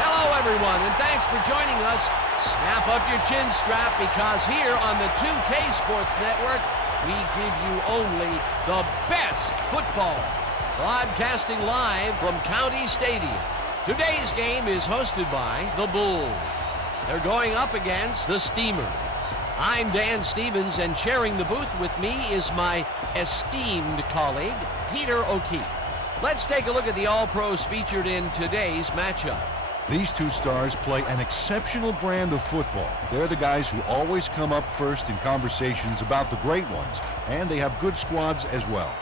Hello, everyone, and thanks for joining us. Snap up your chin strap because here on the 2K Sports Network, we give you only the best football. Broadcasting live from County Stadium. Today's game is hosted by the Bulls. They're going up against the Steamers. I'm Dan Stevens, and sharing the booth with me is my esteemed colleague, Peter O'Keefe. Let's take a look at the All-Pros featured in today's matchup. These two stars play an exceptional brand of football. They're the guys who always come up first in conversations about the great ones, and they have good squads as well.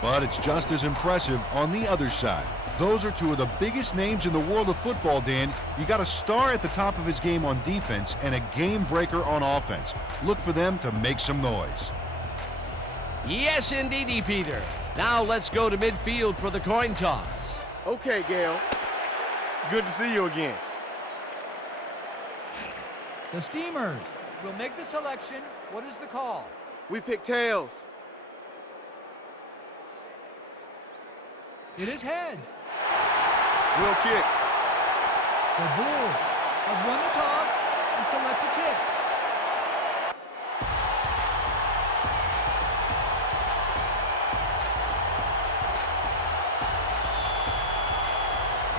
But it's just as impressive on the other side. Those are two of the biggest names in the world of football, Dan. You got a star at the top of his game on defense and a game breaker on offense. Look for them to make some noise. Yes, indeedy, Peter. Now let's go to midfield for the coin toss. Okay, Gail. Good to see you again. The Steamers will make the selection. What is the call? We pick tails. It is heads. We'll kick. The Bulls have won the toss and select a kick.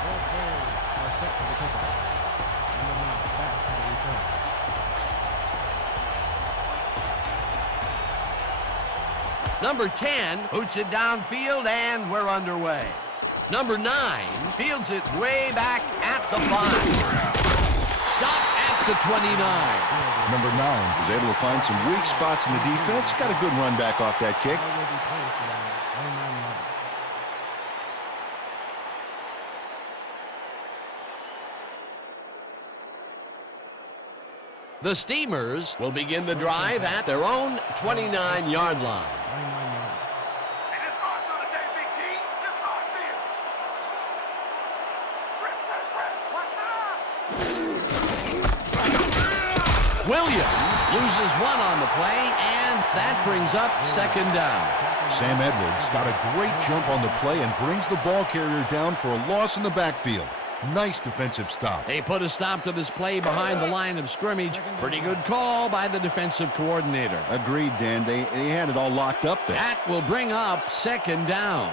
Both players are set for the kickoff. Number 9 back for the return. Number 10 boots it downfield, and we're underway. Number 9 fields it way back at the 5. Stop at the 29. Number 9 was able to find some weak spots in the defense. Got a good run back off that kick. The Steamers will begin the drive at their own 29-yard line. Williams loses one on the play, and that brings up second down. Sam Edwards got a great jump on the play and brings the ball carrier down for a loss in the backfield. Nice defensive stop. They put a stop to this play behind the line of scrimmage. Pretty good call by the defensive coordinator. Agreed, Dan. They had it all locked up there. That will bring up second down.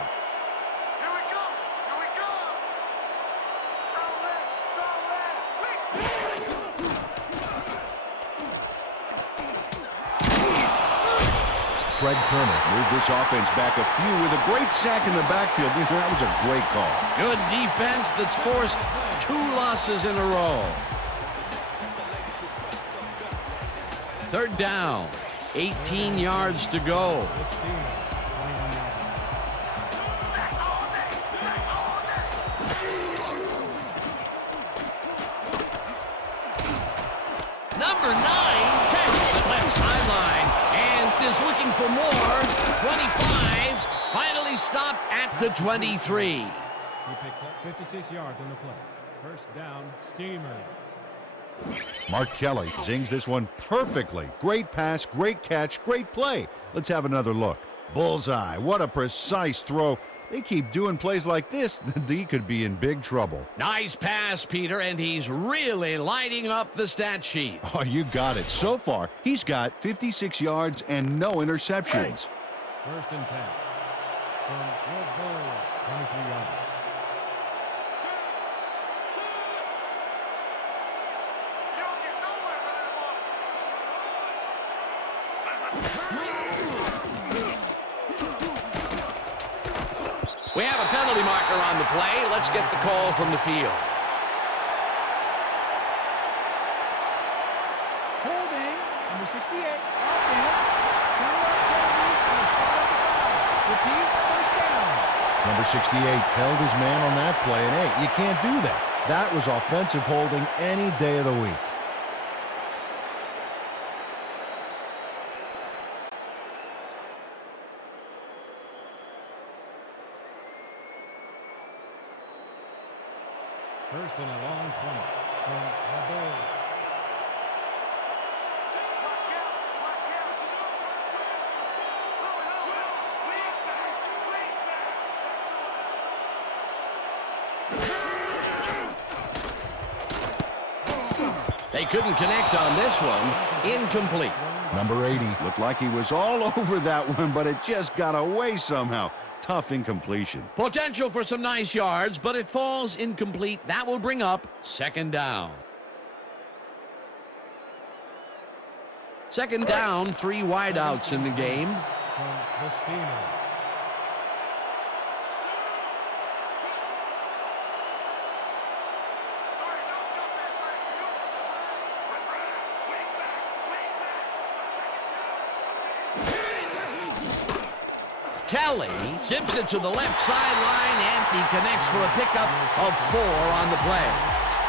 Craig Turner moved this offense back a few with a great sack in the backfield. That was a great call. Good defense that's forced 2 losses in a row. Third down, 18 yards to go. Number 9 catches the left sideline and is looking for more. 25, finally stopped at the 23. He picks up 56 yards on the play. First down, Steamers. Mark Kelly zings this one perfectly. Great pass, great catch, great play. Let's have another look. Bullseye. What a precise throw. They keep doing plays like this, he could be in big trouble. Nice pass, Peter, and he's really lighting up the stat sheet. Oh, you got it. So far, he's got 56 yards and no interceptions. First and 10. From Red Bulls, 23 yards. We have a penalty marker on the play. Let's get the call from the field. Holding, number 68, offense. 2-yard penalty and a spot at the 5. Repeat, first down. Number 68 held his man on that play, and hey, you can't do that. That was offensive holding any day of the week. First and a long 20 from the Bulls. They couldn't connect on this one. Incomplete. Number 80 looked like he was all over that one, but it just got away somehow. Tough incompletion. Potential for some nice yards, but it falls incomplete. That will bring up second down. Second down, 3 wideouts in the game. From the Steelers. Kelly zips it to the left sideline, and he connects for a pickup of 4 on the play.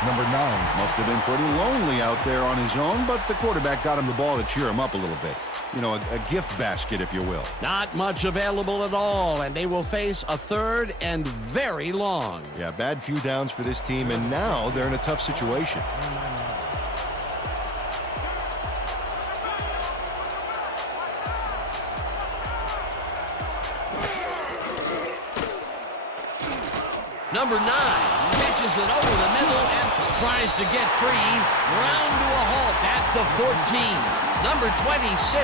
Number 9 must have been pretty lonely out there on his own, but the quarterback got him the ball to cheer him up a little bit. You know, a gift basket, if you will. Not much available at all, and they will face a 3rd and very long. Yeah, bad few downs for this team, and now they're in a tough situation. Number 9 pitches it over the middle and tries to get free. Round to a halt at the 14. Number 26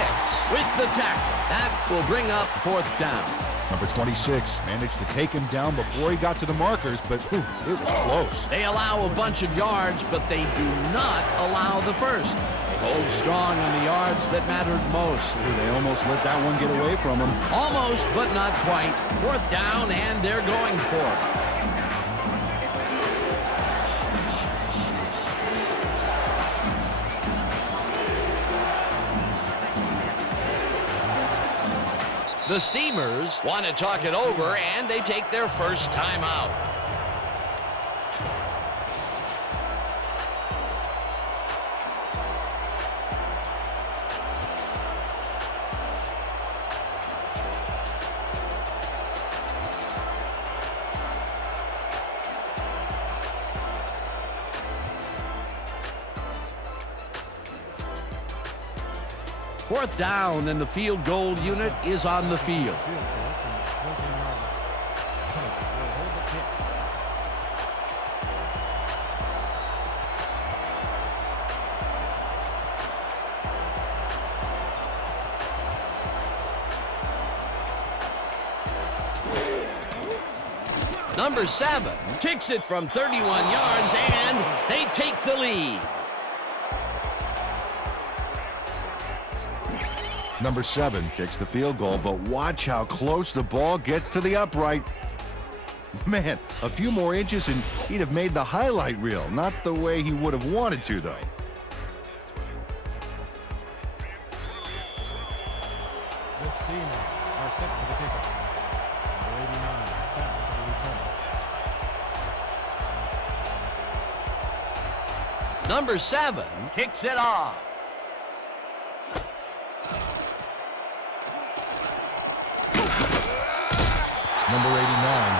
with the tackle. That will bring up 4th down. Number 26 managed to take him down before he got to the markers, but it was close. They allow a bunch of yards, but they do not allow the first. They hold strong on the yards that mattered most. They almost let that one get away from them. Almost, but not quite. 4th down, and they're going for it. The Steamers want to talk it over, and they take their first time out. Fourth down, and the field goal unit is on the field. Number 7 kicks it from 31 yards, and they take the lead. Number 7 kicks the field goal, but watch how close the ball gets to the upright. Man, a few more inches and he'd have made the highlight reel. Not the way he would have wanted to, though. The Steelers are set for the kickoff. Number 89, back for the return. Number 7 kicks it off. Number 89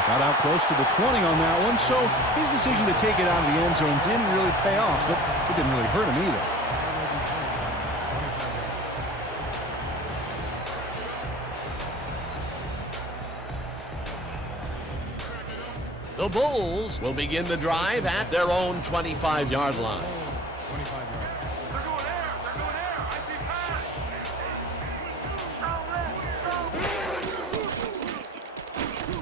got out close to the 20 on that one, so his decision to take it out of the end zone didn't really pay off, but it didn't really hurt him either. The Bulls will begin the drive at their own 25-yard line. 25 yards.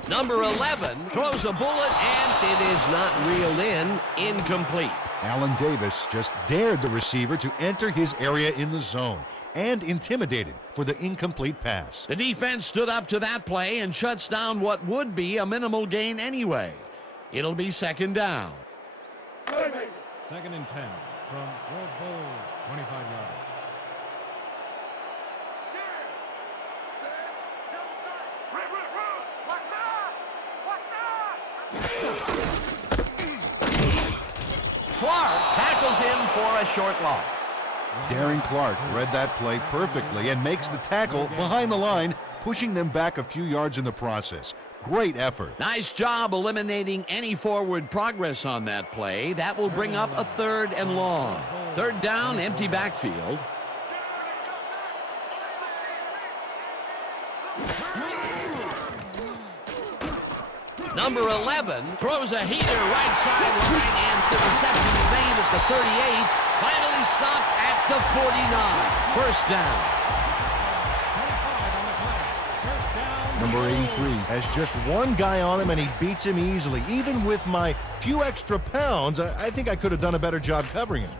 Number 11 throws a bullet, and it is not reeled in. Incomplete. Allen Davis just dared the receiver to enter his area in the zone and intimidated for the incomplete pass. The defense stood up to that play and shuts down what would be a minimal gain anyway. It'll be second down. 2nd and 10 from Red Bulls, 25 yards. Clark tackles in for a short loss. Darren Clark read that play perfectly and makes the tackle behind the line, pushing them back a few yards in the process. Great effort. Nice job eliminating any forward progress on that play. That will bring up a 3rd and long. 3rd down, empty backfield. Number 11 throws a heater right sideline, and the reception's made at the 38. Finally stopped at the 49. First down. 25 on the play. First down. Number 83 has just one guy on him, and he beats him easily. Even with my few extra pounds, I think I could have done a better job covering him.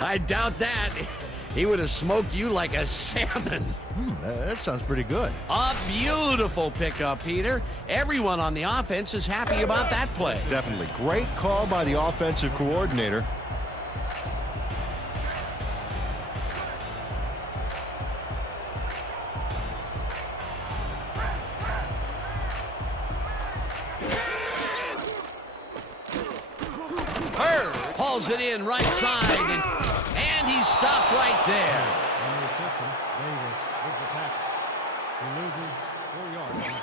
I doubt that. He would have smoked you like a salmon. That sounds pretty good. A beautiful pickup, Peter. Everyone on the offense is happy about that play. Definitely. Great call by the offensive coordinator. Hauls it in right side, and he's stopped right there. On the reception, Davis with the tackle. He loses 4 yards on the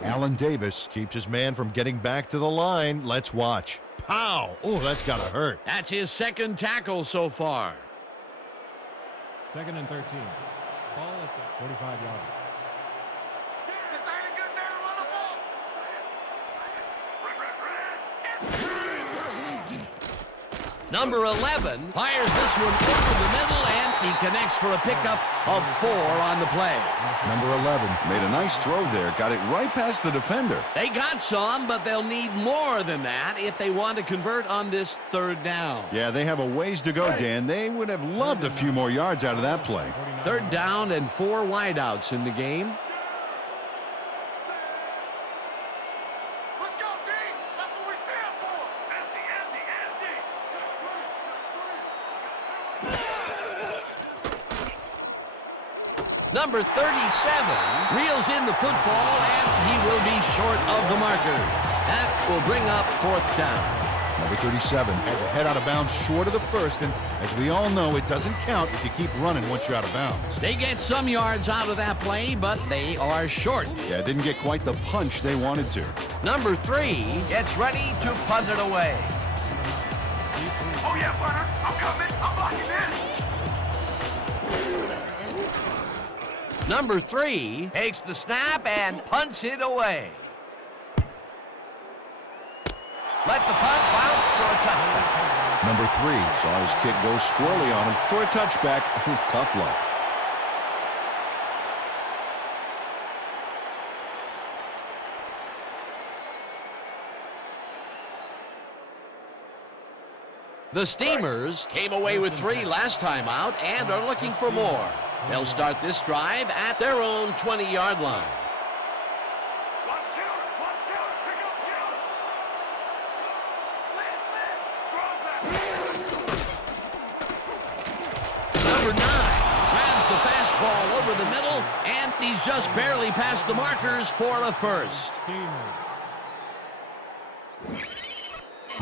play. Allen Davis. Keeps his man from getting back to the line. Let's watch. Pow! Oh, that's got to hurt. That's his second tackle so far. 2nd and 13. Ball at the 45-yard line. Number 11 fires this one over the middle, and he connects for a pickup of 4 on the play. Number 11 made a nice throw there. Got it right past the defender. They got some, but they'll need more than that if they want to convert on this 3rd down. Yeah, they have a ways to go, Dan. They would have loved a few more yards out of that play. 3rd down and 4 wideouts in the game. Number 37 reels in the football, and he will be short of the markers. That will bring up 4th down. Number 37 had to head out of bounds short of the first, and as we all know, it doesn't count if you keep running once you're out of bounds. They get some yards out of that play, but they are short. Yeah, didn't get quite the punch they wanted to. Number 3 gets ready to punt it away. Oh yeah, partner, I'm coming. I'm locking in. Number 3 takes the snap and punts it away. Let the punt bounce for a touchback. Number 3 saw his kick go squirrely on him for a touchback. Tough luck. The Steamers came away with 3 last time out and are looking for more. They'll start this drive at their own 20-yard line. Number 9 grabs the fastball over the middle, and he's just barely past the markers for a first.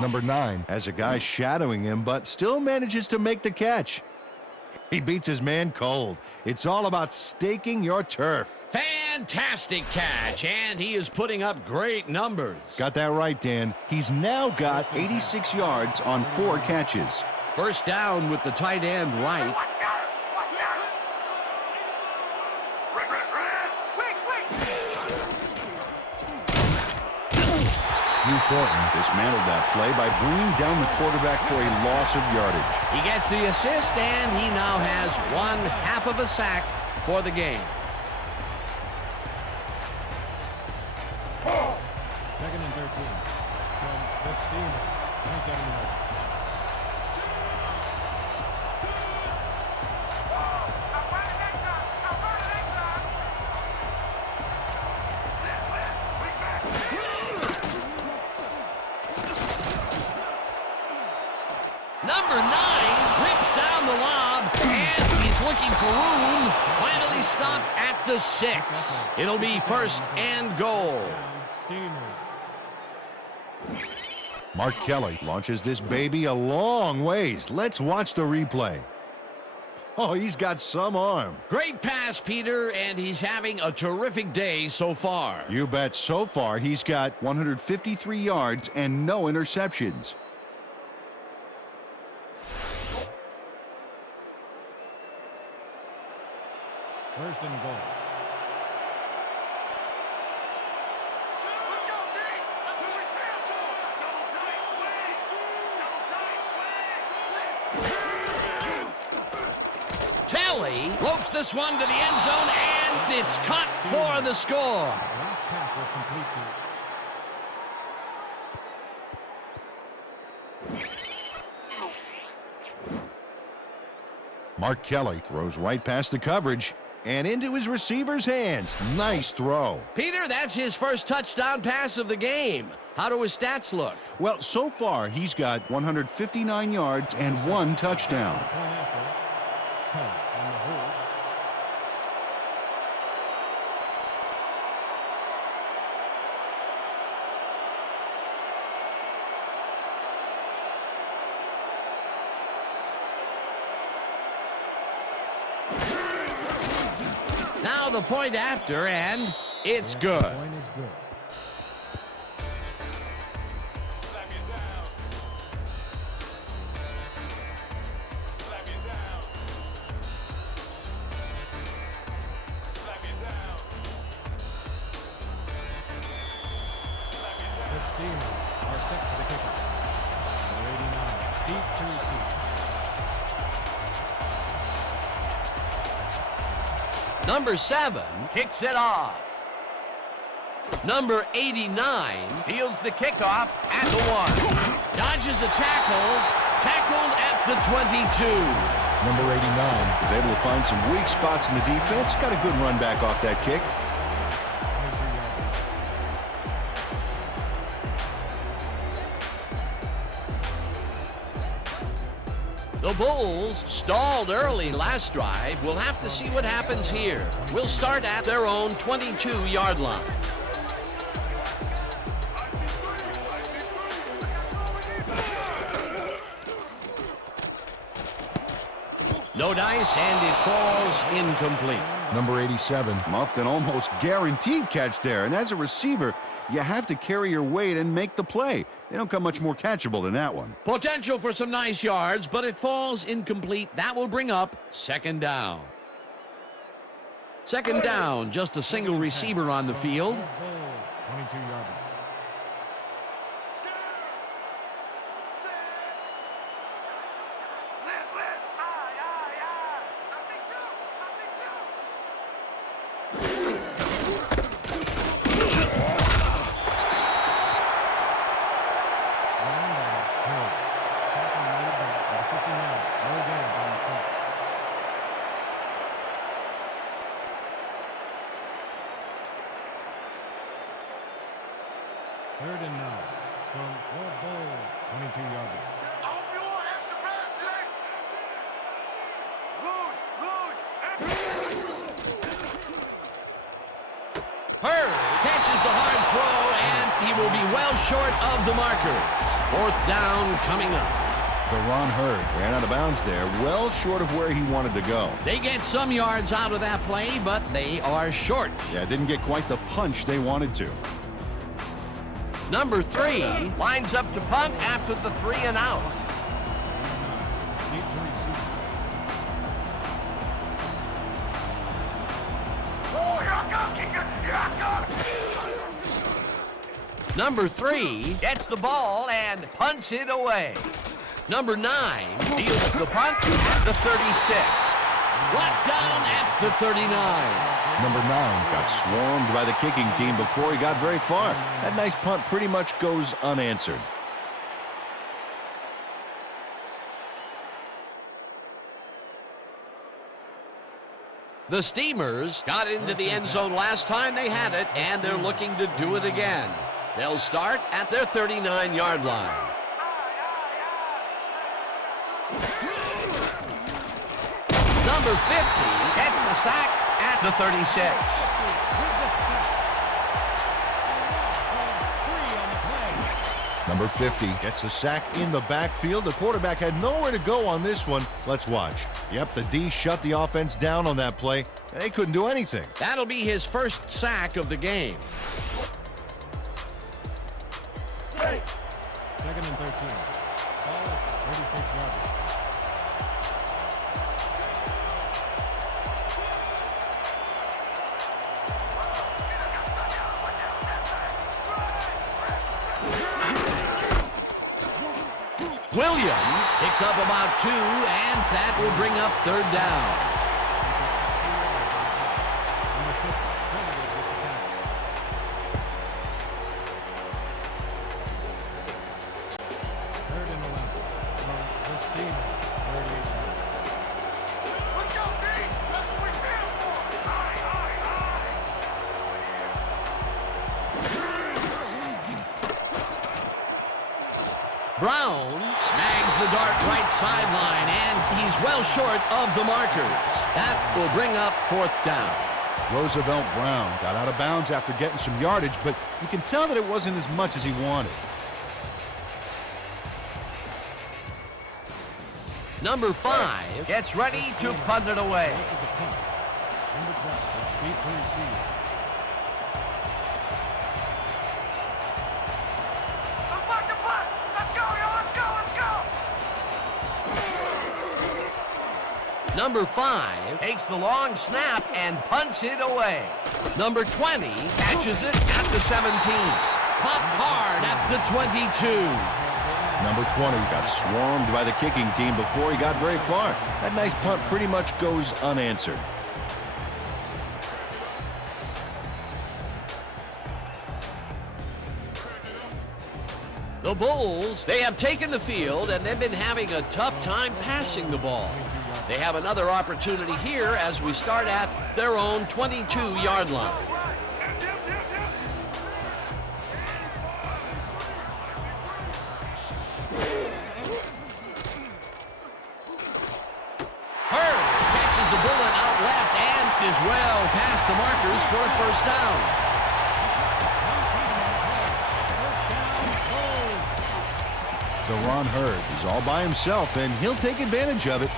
Number 9 has a guy shadowing him, but still manages to make the catch. He beats his man cold. It's all about staking your turf. Fantastic catch, and he is putting up great numbers. Got that right, Dan. He's now got 86 yards on 4 catches. First down with the tight end right. Hugh Thornton dismantled that play by bringing down the quarterback for a loss of yardage. He gets the assist, and he now has 1/2 of a sack for the game. 2nd and 13 from the Steamers. 27 yards. Number 9 rips down the lob, and he's looking for room. Finally stopped at the 6. It'll be 1st and goal. Steamers. Mark Kelly launches this baby a long ways. Let's watch the replay. Oh, he's got some arm. Great pass, Peter, and he's having a terrific day so far. You bet. So far, he's got 153 yards and no interceptions. First and goal. Kelly ropes this one to the end zone, and it's caught for the score. The last pass was complete to Mark Kelly throws right past the coverage and into his receiver's hands. Nice throw. Peter, that's his first touchdown pass of the game. How do his stats look? Well, so far, he's got 159 yards and 1 touchdown. point after. Kelly on the hold. Now the point after, and it's good. Point is good. The Steelers are set for the kickoff. Number 89, deep to receive. Number 7 kicks it off. Number 89 fields the kickoff at the 1. Dodges a tackle. Tackled at the 22. Number 89 was able to find some weak spots in the defense. Got a good run back off that kick. 22 yards. The Bulls stalled early last drive. We'll have to see what happens here. We'll start at their own 22-yard line. No dice, and it falls incomplete. Number 87 muffed an almost guaranteed catch there. And as a receiver, you have to carry your weight and make the play. They don't come much more catchable than that one. Potential for some nice yards, but it falls incomplete. That will bring up second down. Second down, just a single receiver on the field. 22-yard line. Third and 9 from the Bulls, 22-yard line. Hurd catches the hard throw, and he will be well short of the markers. Fourth down coming up. Ron Hurd ran out of bounds there, well short of where he wanted to go. They get some yards out of that play, but they are short. Yeah, didn't get quite the punch they wanted to. Number 3 lines up to punt after the 3 and out. Deep to receive. Number 3 gets the ball and punts it away. Number 9 deals the punt at the 36. Brought down at the 39. Number 9 got swarmed by the kicking team before he got very far. That nice punt pretty much goes unanswered. The Steamers got into the end zone last time they had it, and they're looking to do it again. They'll start at their 39-yard line. Number 50 gets the sack at the 36. Number 50 gets a sack in the backfield. The quarterback had nowhere to go on this one. Let's watch. Yep, the D shut the offense down on that play. They couldn't do anything. That'll be his first sack of the game. Second and 13. Ball at 36 yards. Williams picks up about 2, and that will bring up third down. Brown snags the dart right sideline, and he's well short of the markers. That will bring up 4th down. Roosevelt Brown got out of bounds after getting some yardage, but you can tell that it wasn't as much as he wanted. Number 5 gets ready to punt it away. Number 5 takes the long snap and punts it away. Number 20 catches it at the 17. Popped hard at the 22. Number 20 got swarmed by the kicking team before he got very far. That nice punt pretty much goes unanswered. The Bulls, they have taken the field, and they've been having a tough time passing the ball. They have another opportunity here as we start at their own 22-yard line. Hurd catches the bullet out left and is well past the markers for a 1st down. Ron Hurd is all by himself, and he'll take advantage of it.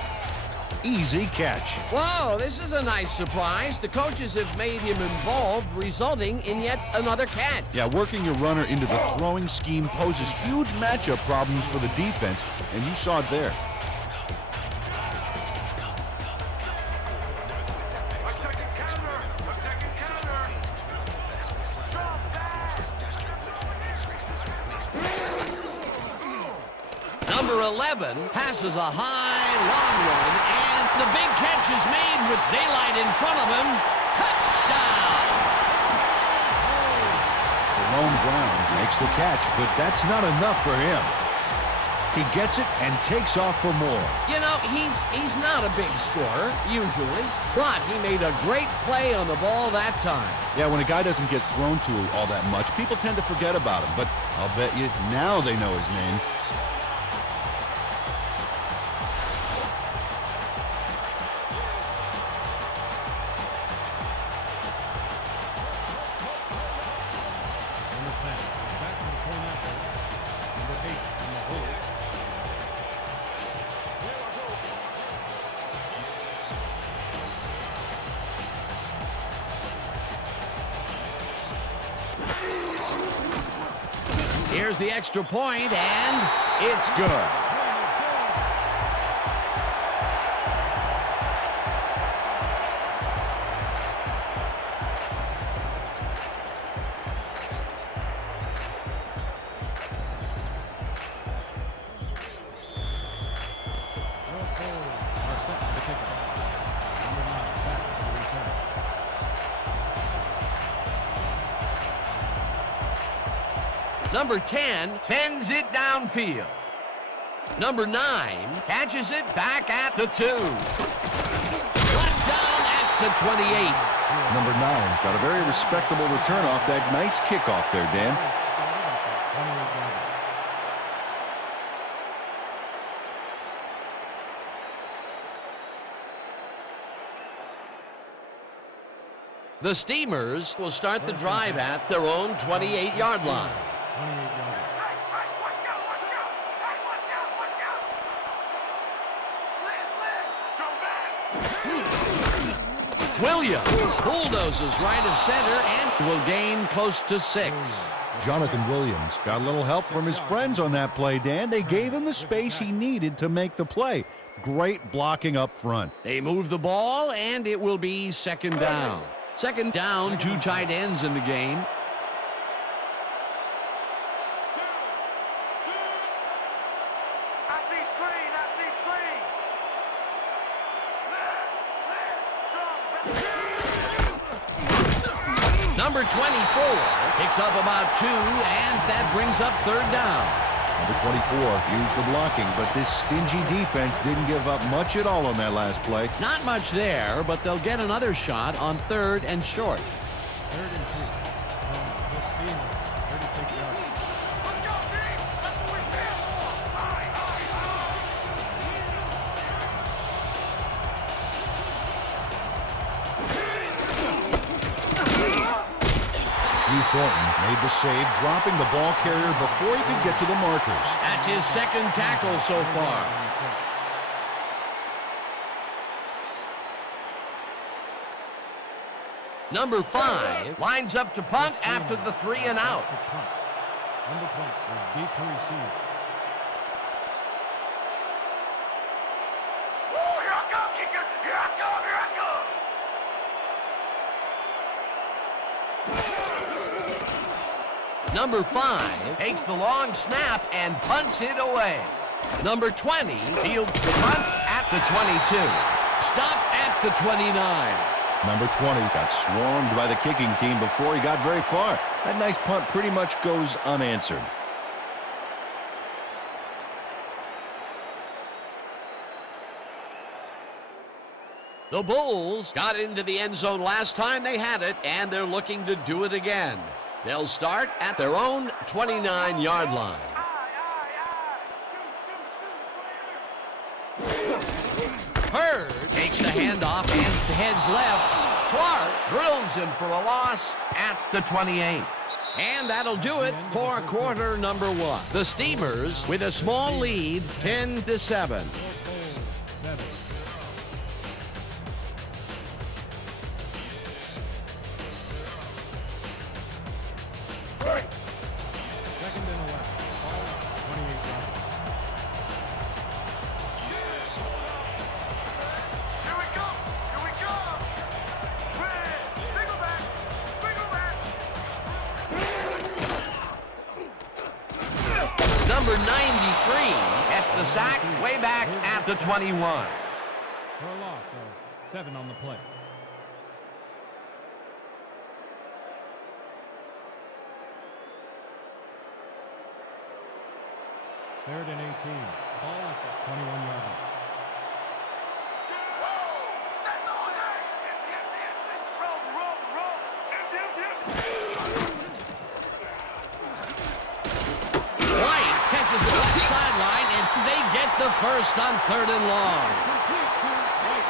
Easy catch. Whoa, this is a nice surprise. The coaches have made him involved, resulting in yet another catch. Yeah, working your runner into the throwing scheme poses huge matchup problems for the defense, and you saw it there. Number 11 passes a high, long run, and the big catch is made with daylight in front of him. Touchdown! Jerome Brown makes the catch, but that's not enough for him. He gets it and takes off for more. You know, he's not a big scorer, usually, but he made a great play on the ball that time. Yeah, when a guy doesn't get thrown to all that much, people tend to forget about him, but I'll bet you now they know his name. Here's the extra point, and it's good. Number 10 sends it downfield. Number 9 catches it back at the 2. Brought down at the 28. Number 9 got a very respectable return off that nice kickoff there, Dan. The Steamers will start the drive at their own 28-yard line. Williams bulldozes right of center and will gain close to 6. Jonathan Williams got a little help from his friends on that play, Dan. They gave him the space he needed to make the play. Great blocking up front. They move the ball, and it will be 2nd down. 2nd down, 2 tight ends in the game. Number 24 picks up about 2, and that brings up 3rd down. Number 24 used the blocking, but this stingy defense didn't give up much at all on that last play. Not much there, but they'll get another shot on 3rd and short. 3rd and 2. The Steelers, 36 yards. Thornton made the save, dropping the ball carrier before he could get to the markers. That's his second tackle so far. Number 5 lines up to punt after the 3 and out. Number 20 is deep to receive. Oh, here I come, kicker. Here I come, here I come. Number 5 takes the long snap and punts it away. Number 20 fields the punt at the 22. Stopped at the 29. Number 20 got swarmed by the kicking team before he got very far. That nice punt pretty much goes unanswered. The Bulls got into the end zone last time they had it, and they're looking to do it again. They'll start at their own 29-yard line. Hurd takes the handoff and heads left. Clark drills him for a loss at the 28. And that'll do it for quarter number 1. The Steamers with a small lead, 10-7. Second and 11. Ball 28 yards. Here we go. Here we go. Red. Single back. Single back. Number 93 gets the sack way back at the 21. For a loss of 7 on the play. Third and 18. Ball at the 21-yard line. That's all day. Roll, roll, roll. White catches the left sideline, and they get the first on 3rd and long. Complete to White.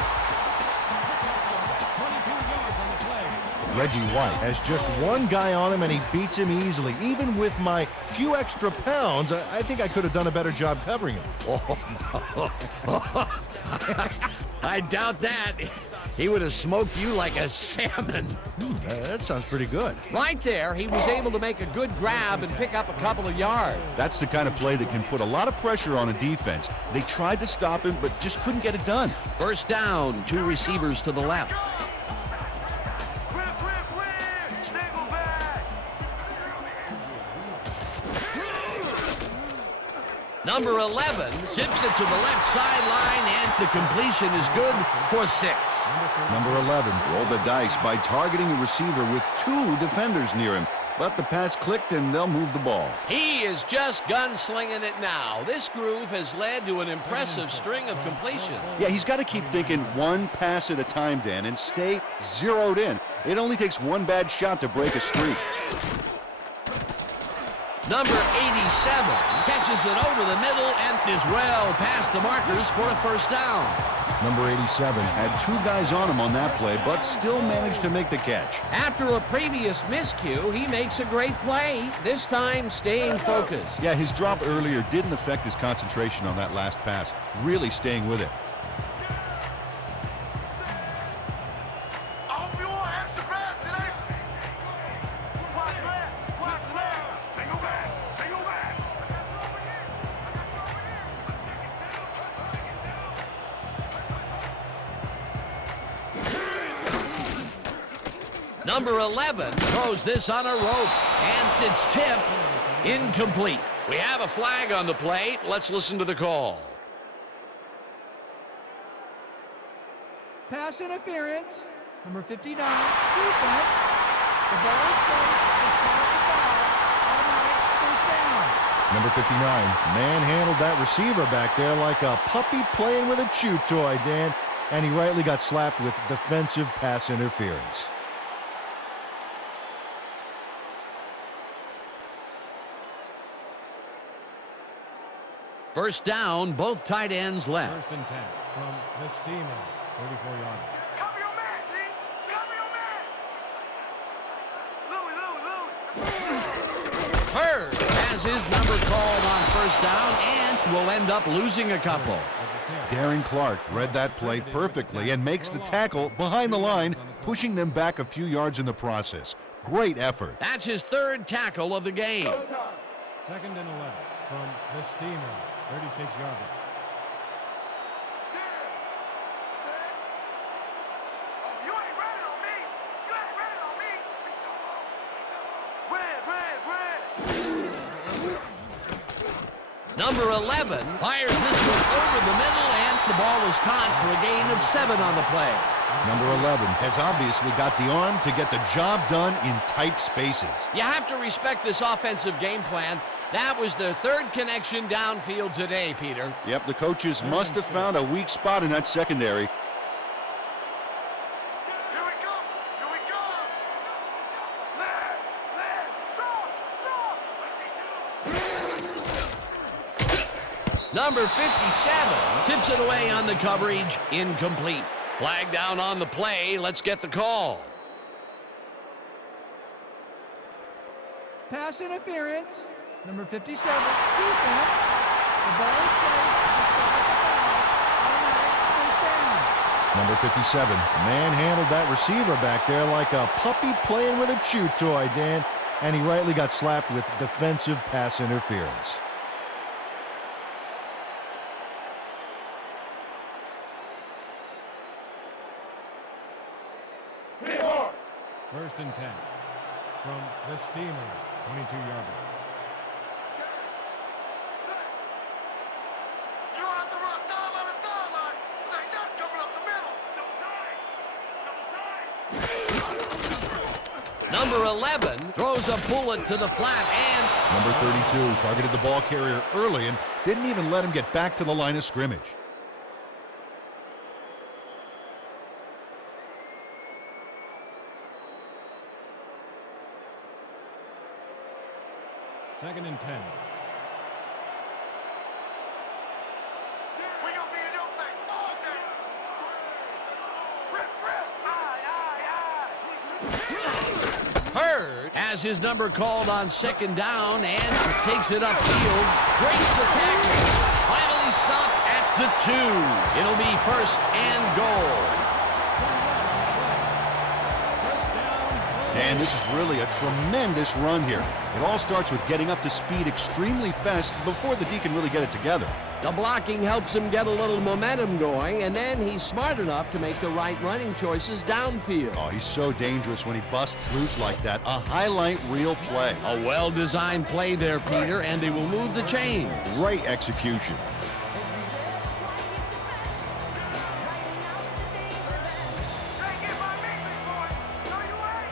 22 yards on the play. Reggie White has just one guy on him, and he beats him easily. Even with my few extra pounds, I think I could have done a better job covering him. I doubt that. He would have smoked you like a salmon. That sounds pretty good. Right there, he was able to make a good grab and pick up a couple of yards. That's the kind of play that can put a lot of pressure on a defense. They tried to stop him, but just couldn't get it done. First down, 2 receivers to the left. Single back. Number 11 zips it to the left sideline, and the completion is good for 6. Number 11 rolled the dice by targeting a receiver with 2 defenders near him. But the pass clicked, and they'll move the ball. He is just gunslinging it now. This groove has led to an impressive string of completion. Yeah, he's got to keep thinking one pass at a time, Dan, and stay zeroed in. It only takes one bad shot to break a streak. Number 87 catches it over the middle and is well past the markers for a first down. Number 87 had 2 guys on him on that play, but still managed to make the catch. After a previous miscue, he makes a great play, this time staying focused. Yeah, his drop earlier didn't affect his concentration on that last pass, really staying with it. I hope you all extra pass today. Watch left. Watch left. Single back. Single back. Number 11 throws this on a rope, and it's tipped incomplete. We have a flag on the play. Let's listen to the call. Pass interference. Number 59. Defense. The ball is placed. The spot of the foul. Automatic first down. Number 59 manhandled that receiver back there like a puppy playing with a chew toy, Dan. And he rightly got slapped with defensive pass interference. First down, both tight ends left. First and 10 from the Steamers. 34 yards. Cover your man, G. Cover your man. Louis. has his number called on first down and will end up losing a couple. Darren Clark read that play perfectly and makes the tackle behind the line, pushing them back a few yards in the process. Great effort. That's his third tackle of the game. 2nd and 11 from the Steamers, 36-yarder. You ain't running on me. You ain't running on me. Red. Number 11 fires this one over the middle, and the ball is caught for a gain of 7 on the play. Number 11 has obviously got the arm to get the job done in tight spaces. You have to respect this offensive game plan. That was their third connection downfield today, Peter. Yep, the coaches must have found a weak spot in that secondary. Here we go. Here we go. Left. Stop. Number 57 tips it away on the coverage, incomplete. Flag down on the play. Let's get the call. Pass interference. Number 57, defense. The ball is placed at the spot of the foul. Automatic first down. Number 57 manhandled that receiver back there like a puppy playing with a chew toy, Dan, and he rightly got slapped with defensive pass interference. First and 10 from the Steamers, 22-yarder. You don't have to run sideline to sideline. This ain't nothing coming up the middle. Number 11 throws a bullet to the flat, and Number 32 targeted the ball carrier early and didn't even let him get back to the line of scrimmage. Second and 10. We gonna be in your face all day. Press. Aye. Hurd has his number called on 2nd down and takes it upfield. Breaks the tackle. Finally stopped at the 2. It'll be 1st and goal. And this is really a tremendous run here. It all starts with getting up to speed extremely fast before the D can really get it together. The blocking helps him get a little momentum going, and then he's smart enough to make the right running choices downfield. Oh, he's so dangerous when he busts loose like that. A highlight reel play. A well-designed play there, Peter, and they will move the chains. Great execution. Hey, get my Memphis, boy. No, you ain't.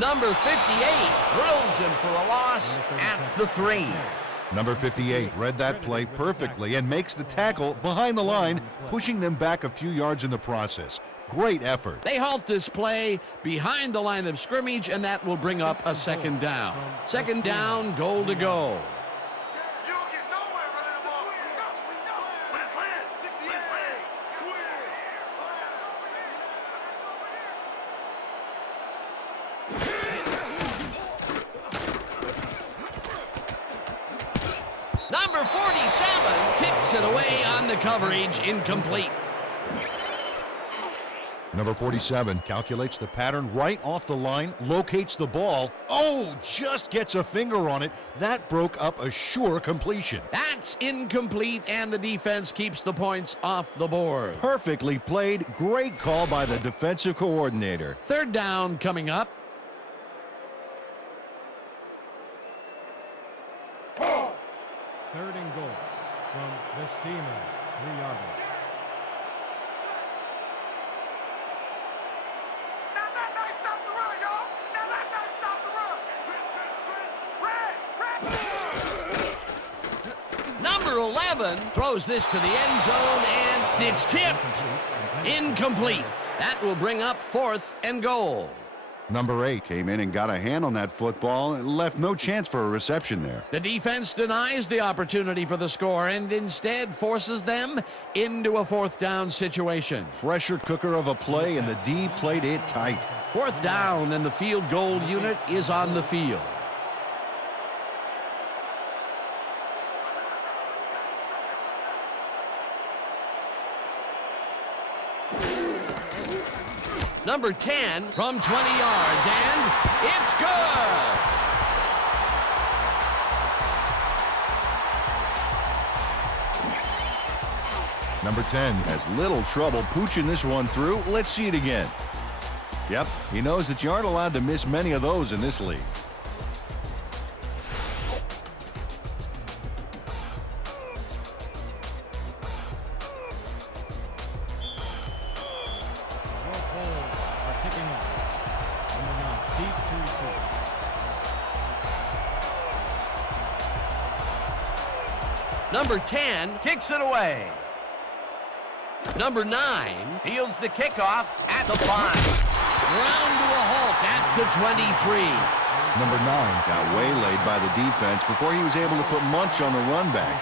Number 58 drills him for a loss at the 3. Number 58 read that play perfectly and makes the tackle behind the line, pushing them back a few yards in the process. Great effort. They halt this play behind the line of scrimmage, and that will bring up a 2nd down. 2nd down, goal to go. You don't get nowhere running the ball. We know. But it's land. 68. Number 47 tips it away on the coverage, incomplete. Number 47 calculates the pattern right off the line, locates the ball. Oh, just gets a finger on it. That broke up a sure completion. That's incomplete, and the defense keeps the points off the board. Perfectly played. Great call by the defensive coordinator. 3rd down coming up. Third and goal from the Steamers, 3-yarder. Now that night stop the run, y'all. Now that night stop the run. Red. Number 11 throws this to the end zone, and it's tipped. Incomplete. That will bring up 4th and goal. Number 8 came in and got a hand on that football and left no chance for a reception there. The defense denies the opportunity for the score and instead forces them into a 4th down situation. Pressure cooker of a play, and the D played it tight. Fourth down, and the field goal unit is on the field. Number 10 from 20 yards, and it's good! Number 10 has little trouble pooching this one through. Let's see it again. Yep, he knows that you aren't allowed to miss many of those in this league. Number 10 kicks it away. Number 9 fields the kickoff at the 5. Ground to a halt at the 23. Number 9 got waylaid by the defense before he was able to put Munch on the run back.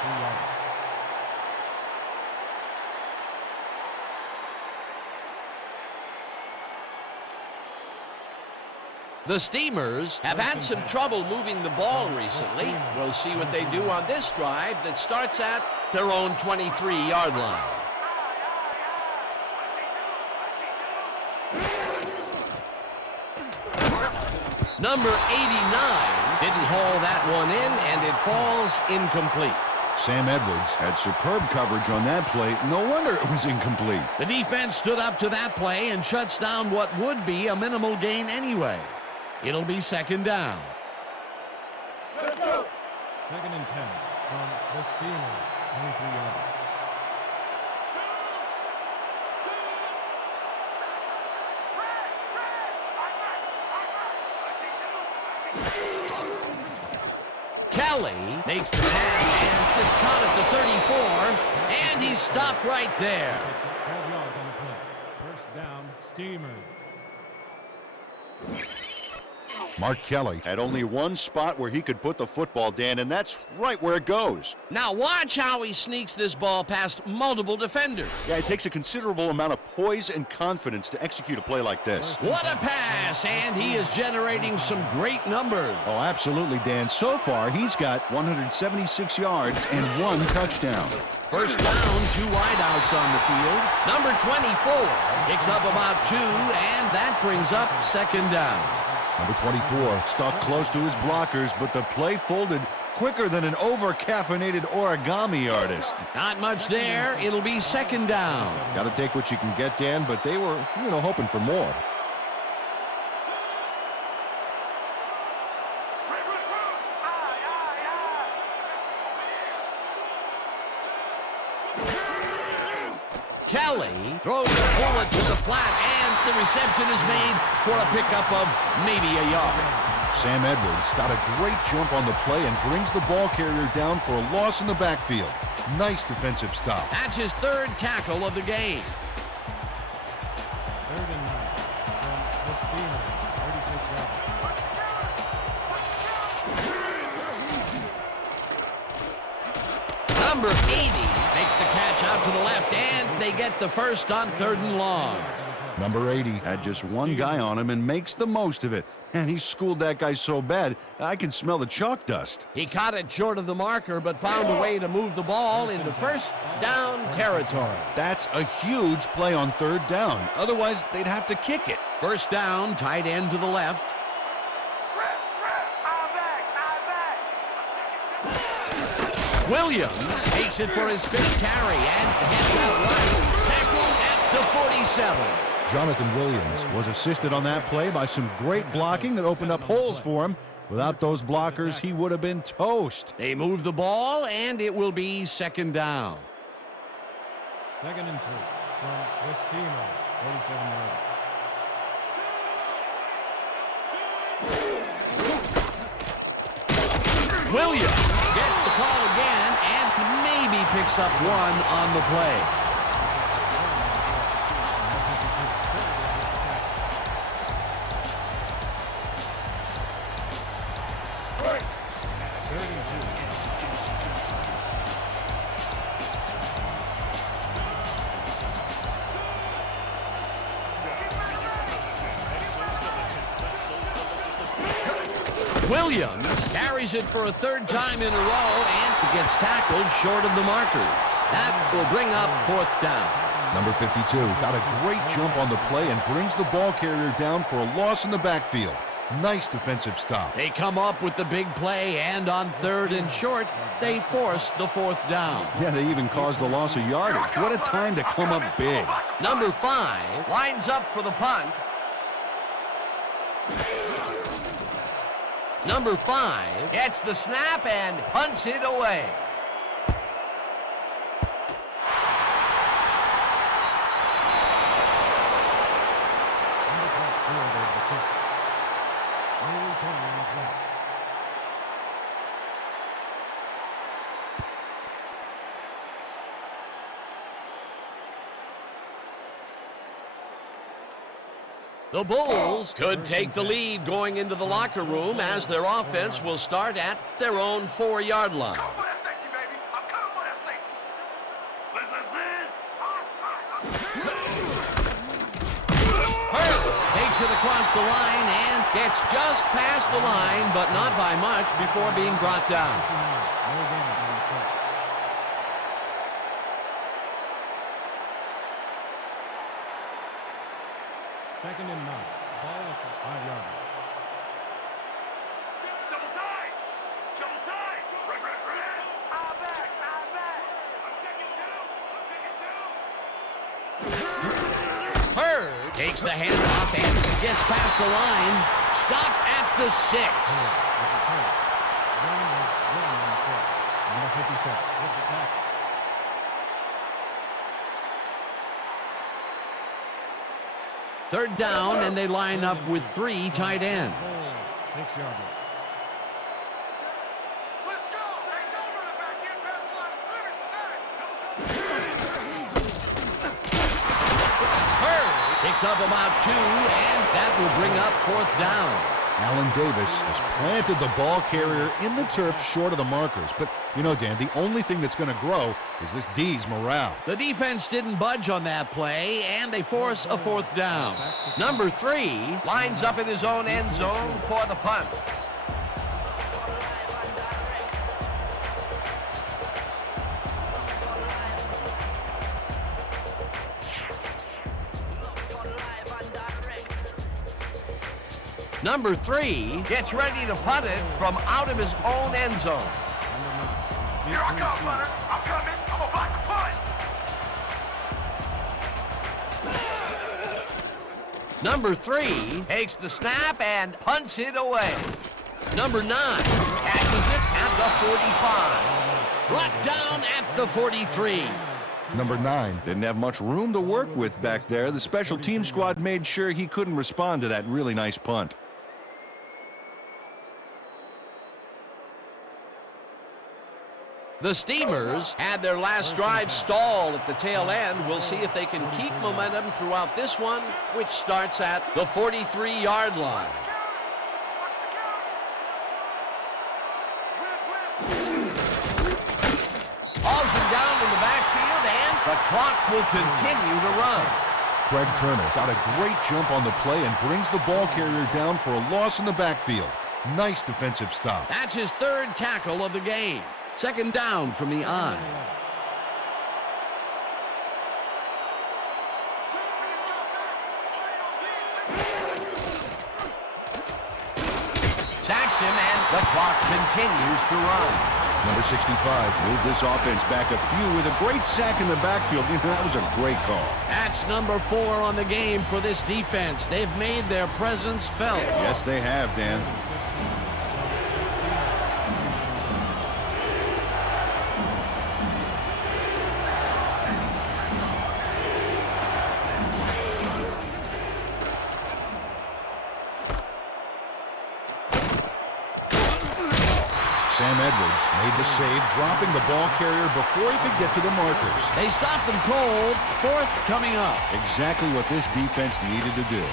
The Steamers have had some trouble moving the ball recently. We'll see what they do on this drive that starts at their own 23-yard line. Number 89 didn't haul that one in, and it falls incomplete. Sam Edwards had superb coverage on that play. No wonder it was incomplete. The defense stood up to that play and shuts down what would be a minimal gain anyway. It'll be second down. Let's go. Second and 10 from the Steamers, 23 yards. Kelly makes the pass, and it's caught at the 34, and he's stopped right there. 12 yards on the play. First down, Steamers. Mark Kelly had only one spot where he could put the football, Dan, and that's right where it goes. Now watch how he sneaks this ball past multiple defenders. Yeah, it takes a considerable amount of poise and confidence to execute a play like this. What a pass, and he is generating some great numbers. Oh, absolutely, Dan. So far, he's got 176 yards and 1 touchdown. First down, 2 wideouts on the field. Number 24 picks up about 2, and that brings up second down. Number 24 stuck close to his blockers, but the play folded quicker than an over-caffeinated origami artist. Not much there. It'll be second down. Got to take what you can get, Dan, but they were, hoping for more. Kelly throws the bullet to the flat, and the reception is made for a pickup of maybe a yard. Sam Edwards got a great jump on the play and brings the ball carrier down for a loss in the backfield. Nice defensive stop. That's his 3rd tackle of the game. Third and 9 from the Steamers, 36 yards. Number 80 makes the catch out to the left, and they get the first on 3rd and long. Number 80 had just one guy on him and makes the most of it. And he schooled that guy so bad, I can smell the chalk dust. He caught it short of the marker, but found a way to move the ball into first down territory. That's a huge play on 3rd down. Otherwise, they'd have to kick it. First down, tight end to the left. Williams takes it for his 5th carry and heads out right, tackled at the 47. Jonathan Williams was assisted on that play by some great blocking that opened up holes for him. Without those blockers, he would have been toast. They move the ball, and it will be second down. Second and 3 from the Steamers, 37 yards. Williams gets the call again and maybe picks up 1 on the play. Williams carries it for a third time in a row and gets tackled short of the markers. That will bring up fourth down. Number 52 got a great jump on the play and brings the ball carrier down for a loss in the backfield. Nice defensive stop. They come up with the big play, and on third and short, they force the fourth down. Yeah, they even caused a loss of yardage. What a time to come up big. Number 5 lines up for the punt. Number 5 gets the snap and punts it away. The Bulls could take the lead going into the locker room as their offense will start at their own 4-yard line. Come for that safety, baby. I'm coming for that safety. Hurley takes it across the line and gets just past the line, but not by much before being brought down. Second and 9. Ball at the 5-yard line. Double time. Double time. Red. Eye back. I'm taking 2. Hurd takes the handoff and gets past the line. Stopped at the 6. Number 57 with the tackle. Third down, and they line up with 3 tight ends. 6-yard line. Let's go. Hey, don't run it back in. Pass line. Hurd picks up about 2, and that will bring up fourth down. Allen Davis has planted the ball carrier in the turf short of the markers. But, you know, Dan, the only thing that's going to grow is this D's morale. The defense didn't budge on that play, and they force a fourth down. Number 3 lines up in his own end zone for the punt. Number 3 gets ready to punt it from out of his own end zone. Here I come, Butter. I'm coming. I'm about to punt. Number 3 takes the snap and punts it away. Number 9 catches it at the 45. Brought down at the 43. Number 9 didn't have much room to work with back there. The special team squad made sure he couldn't respond to that really nice punt. The Steamers had their last drive stall at the tail end. We'll see if they can keep momentum throughout this one, which starts at the 43-yard line. Hauls him down in the backfield, and the clock will continue to run. Craig Turner got a great jump on the play and brings the ball carrier down for a loss in the backfield. Nice defensive stop. That's his third tackle of the game. Second down from the I. Sacks him, and the clock continues to run. Number 65 moved this offense back a few with a great sack in the backfield. That was a great call. That's number 4 on the game for this defense. They've made their presence felt. Yes, they have, Dan. Sam Edwards made the save, dropping the ball carrier before he could get to the markers. They stopped them cold. Fourth coming up. Exactly what this defense needed to do.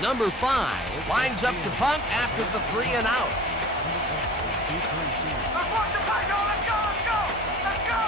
Number 5 lines up to punt after the 3 and out. Let's watch the play, y'all. Let's go. Let's go. Let's go.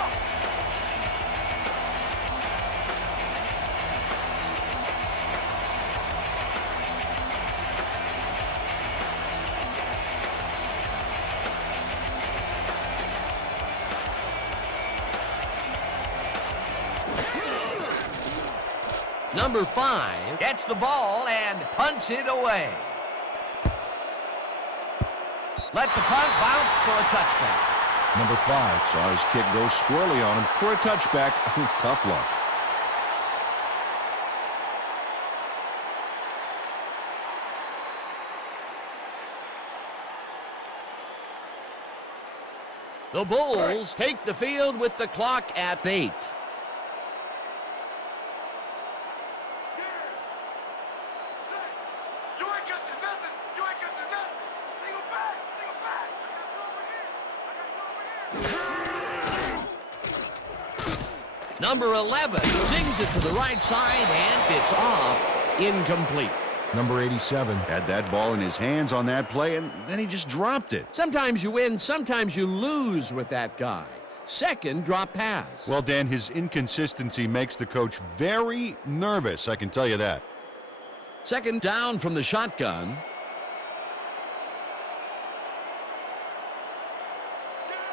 Number 5 gets the ball and punts it away. Let the punt bounce for a touchback. Number 5 saw his kick go squirrely on him for a touchback. Tough luck. The Bulls take the field with the clock at 8. You ain't catching nothing. You ain't catching nothing. Single back. Single back. I got you over here. I got you over here. Number 11 sings it to the right side, and it's off. Incomplete. Number 87 had that ball in his hands on that play, and then he just dropped it. Sometimes you win, sometimes you lose with that guy. Second drop pass. Well, Dan, his inconsistency makes the coach very nervous, I can tell you that. Second down from the shotgun.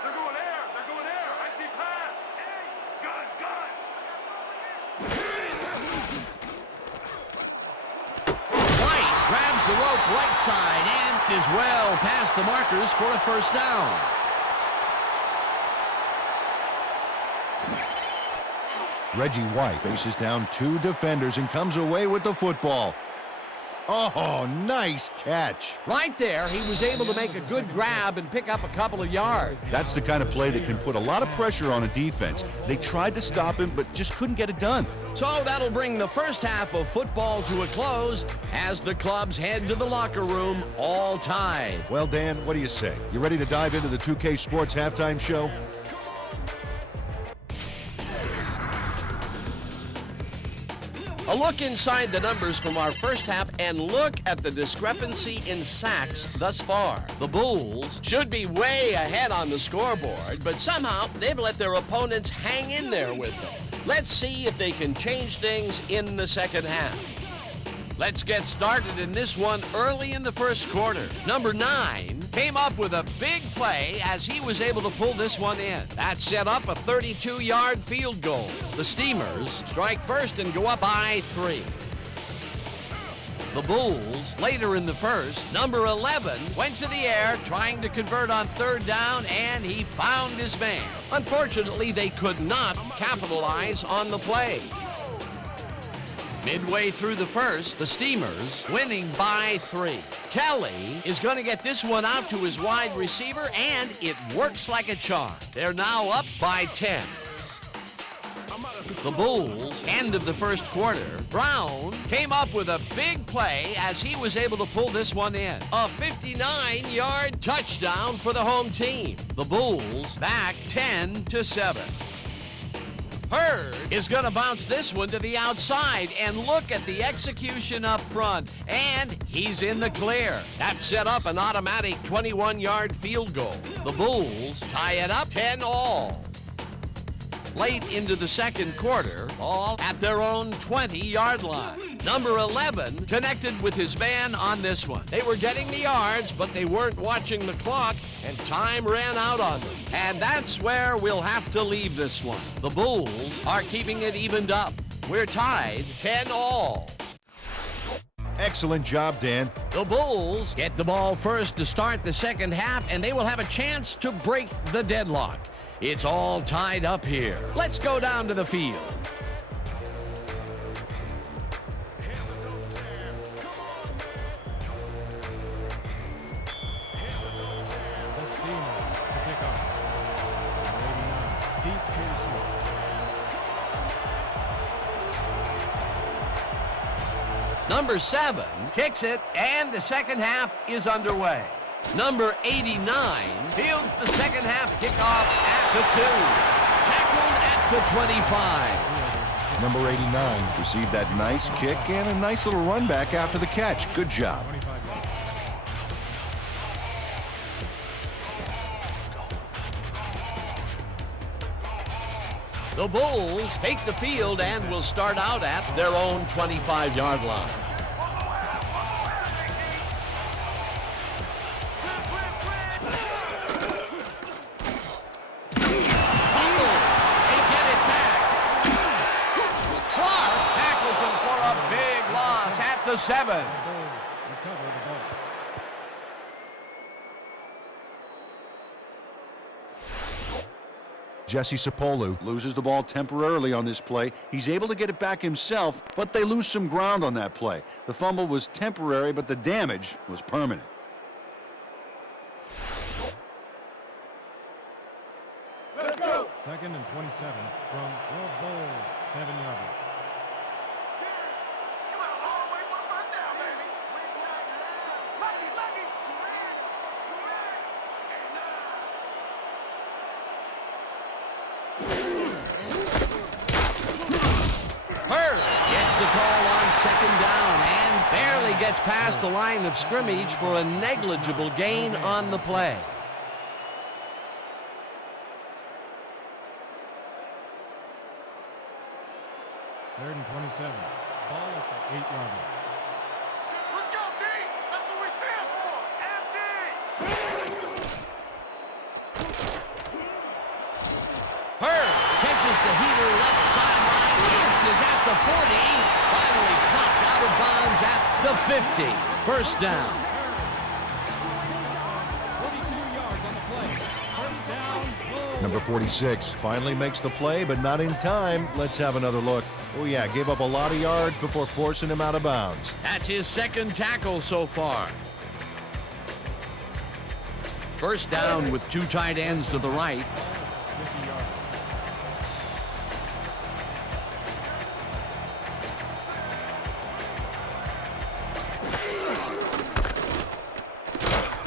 They're going air. They're going air. I see pass. Hey, gun, gun. White grabs the rope right side and is well past the markers for a first down. Reggie White faces down 2 defenders and comes away with the football. Oh, nice catch. Right there, he was able to make a good grab and pick up a couple of yards. That's the kind of play that can put a lot of pressure on a defense. They tried to stop him, but just couldn't get it done. So that'll bring the first half of football to a close as the clubs head to the locker room, all tied. Well, Dan, what do you say? You ready to dive into the 2K Sports halftime show? A look inside the numbers from our first half, and look at the discrepancy in sacks thus far. The Bulls should be way ahead on the scoreboard, but somehow they've let their opponents hang in there with them. Let's see if they can change things in the second half. Let's get started in this one early in the first quarter. Number 9 came up with a big play as he was able to pull this one in. That set up a 32-yard field goal. The Steamers strike first and go up by 3. The Bulls, later in the first, number 11, went to the air trying to convert on third down, and he found his man. Unfortunately, they could not capitalize on the play. Midway through the first, the Steamers winning by 3. Kelly is going to get this one out to his wide receiver, and it works like a charm. They're now up by 10. The Bulls, end of the first quarter, Brown came up with a big play as he was able to pull this one in. A 59-yard touchdown for the home team. The Bulls back 10-7. Hurd is going to bounce this one to the outside, and look at the execution up front, and he's in the clear. That set up an automatic 21-yard field goal. The Bulls tie it up 10-all. Late into the second quarter, all at their own 20-yard line. Number 11 connected with his man on this one. They were getting the yards, but they weren't watching the clock, and time ran out on them. And that's where we'll have to leave this one. The Bulls are keeping it evened up. We're tied 10-all. Excellent job, Dan. The Bulls get the ball first to start the second half, and they will have a chance to break the deadlock. It's all tied up here. Let's go down to the field. The Steamers to pick up. Number 89, deep to receive. Number 7 kicks it, and the second half is underway. Number 89 fields the second half kickoff at the 2. Tackled at the 25. Number 89 received that nice kick and a nice little run back after the catch. Good job. 25 yards. The Bulls take the field and will start out at their own 25-yard line. 7. The Bulls recover the ball. Jesse Sapolu loses the ball temporarily on this play. He's able to get it back himself, but they lose some ground on that play. The fumble was temporary, but the damage was permanent. Let's go. 2nd and 27 from the Bulls, 7-yard line. You went all the way for the first down, baby. Lucky, lucky. Hurley gets the call on 2nd down and barely gets past the line of scrimmage for a negligible gain on the play. Third and 27. Ball at the 8-yard line. Let's go, D. That's what we stand for. MD. Hurley catches the heater left sideline and is at the 40. Finally popped out of bounds at the 50. First down. 42 yards on the play. First down, Bulls. Number 46 finally makes the play, but not in time. Let's have another look. Oh, yeah, gave up a lot of yards before forcing him out of bounds. That's his 2nd tackle so far. First down with 2 tight ends to the right. 50 yards.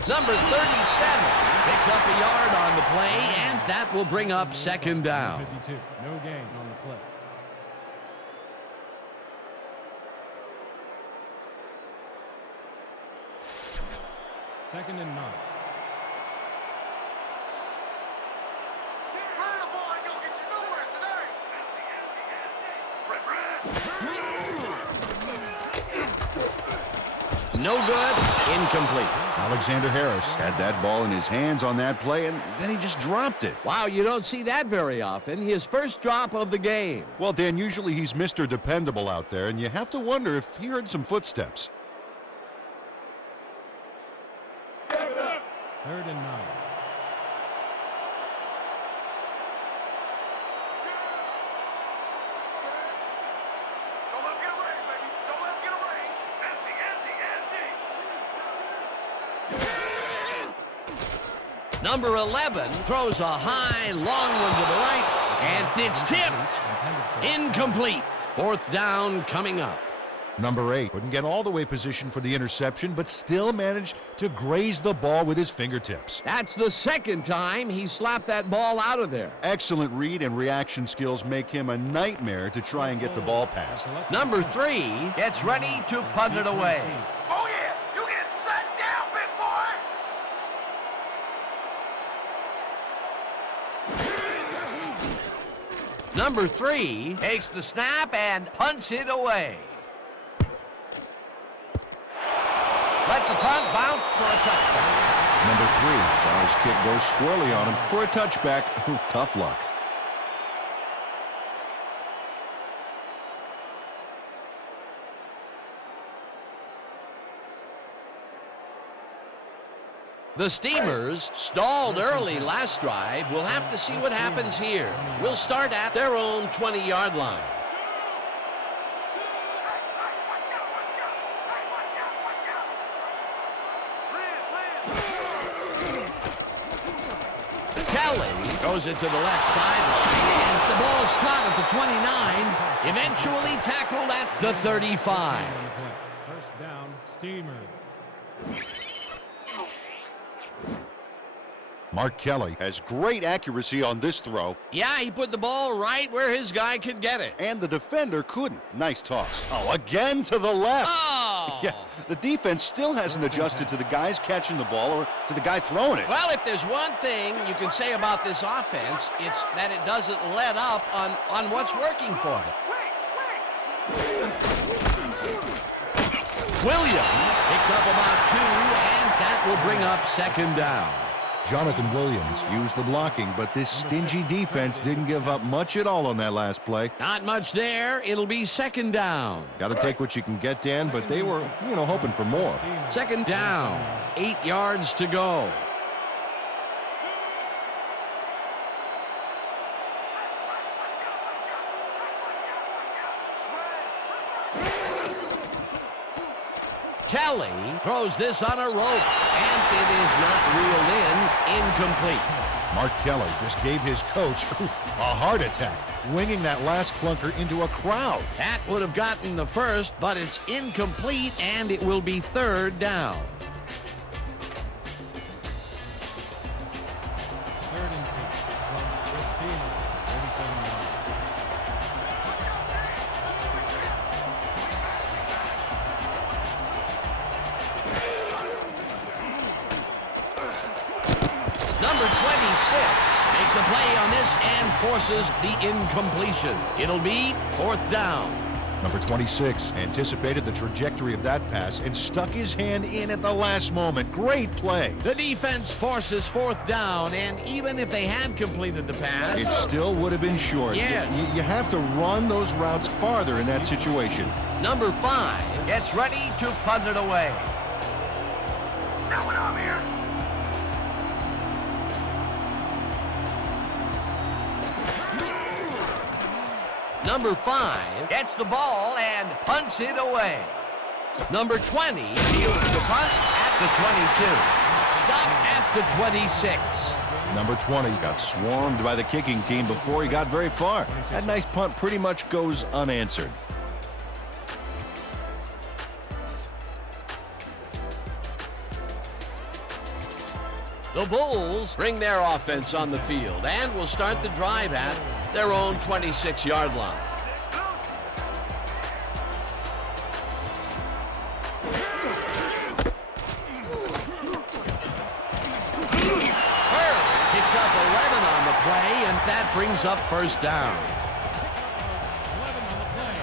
Number 37 picks up a yard on the play, and that will bring up 2nd down. 52. No gain on the play. Second and 9. Run the ball ain't gonna get you nowhere today. No good, incomplete. Alexander Harris had that ball in his hands on that play, and then he just dropped it. Wow, you don't see that very often. His first drop of the game. Well, Dan, usually he's Mr. Dependable out there, and you have to wonder if he heard some footsteps. 3rd and 9. Don't let him get a range, baby. Don't let him get a range. Empty, empty, empty. Number 11 throws a high, long one to the right, and it's tipped. Incomplete. 4th down coming up. Number 8 couldn't get all the way positioned for the interception, but still managed to graze the ball with his fingertips. That's the 2nd time he slapped that ball out of there. Excellent read and reaction skills make him a nightmare to try and get the ball past. Number 3 gets ready to punt it away. Oh, yeah. You get set down, big boy. Number 3 takes the snap and punts it away. Let the punt bounce for a touchback. Number 3 saw his kick go squarely on him for a touchback. Tough luck. The Steamers stalled early last drive. We'll have to see what happens here. We'll start at their own 20-yard line. Kelly goes it to the left sideline, and the ball's caught at the 29, eventually tackled at the 35. First down, Steamers. Mark Kelly has great accuracy on this throw, Yeah, he put the ball right where his guy could get it. and the defender couldn't. Nice toss. Oh, again to the left. Oh! Yeah, the defense still hasn't adjusted to the guys catching the ball or to the guy throwing it. Well, if there's one thing you can say about this offense, it's that it doesn't let up on what's working for them. Williams picks up about 2, and that will bring up 2nd down. Jonathan Williams used the blocking, but this stingy defense didn't give up much at all on that last play. Not much there. It'll be second down. Got to take what you can get, Dan, but they were, hoping for more. Second down. 8 yards to go. Kelly throws this on a rope, and it is not reeled in. Incomplete. Mark Kelly just gave his coach a heart attack, winging that last clunker into a crowd. That would have gotten the first, but it's incomplete, and it will be third down. Third and 8 from the Steelers. 37 yards. Number 26 makes a play on this and forces the incompletion. It'll be fourth down. Number 26 anticipated the trajectory of that pass and stuck his hand in at the last moment. Great play. The defense forces fourth down, and even if they had completed the pass, It still would have been short. Yes. You have to run those routes farther in that situation. number 5 gets ready to punt it away. Now what I'm here. Number 5 gets the ball and punts it away. Number 20 fields the punt at the 22. Stopped at the 26. Number 20 got swarmed by the kicking team before he got very far. That nice punt pretty much goes unanswered. The Bulls bring their offense on the field and will start the drive at their own 26-yard line. Hurd picks up 11 on the play, and that brings up first down. 11 on the play.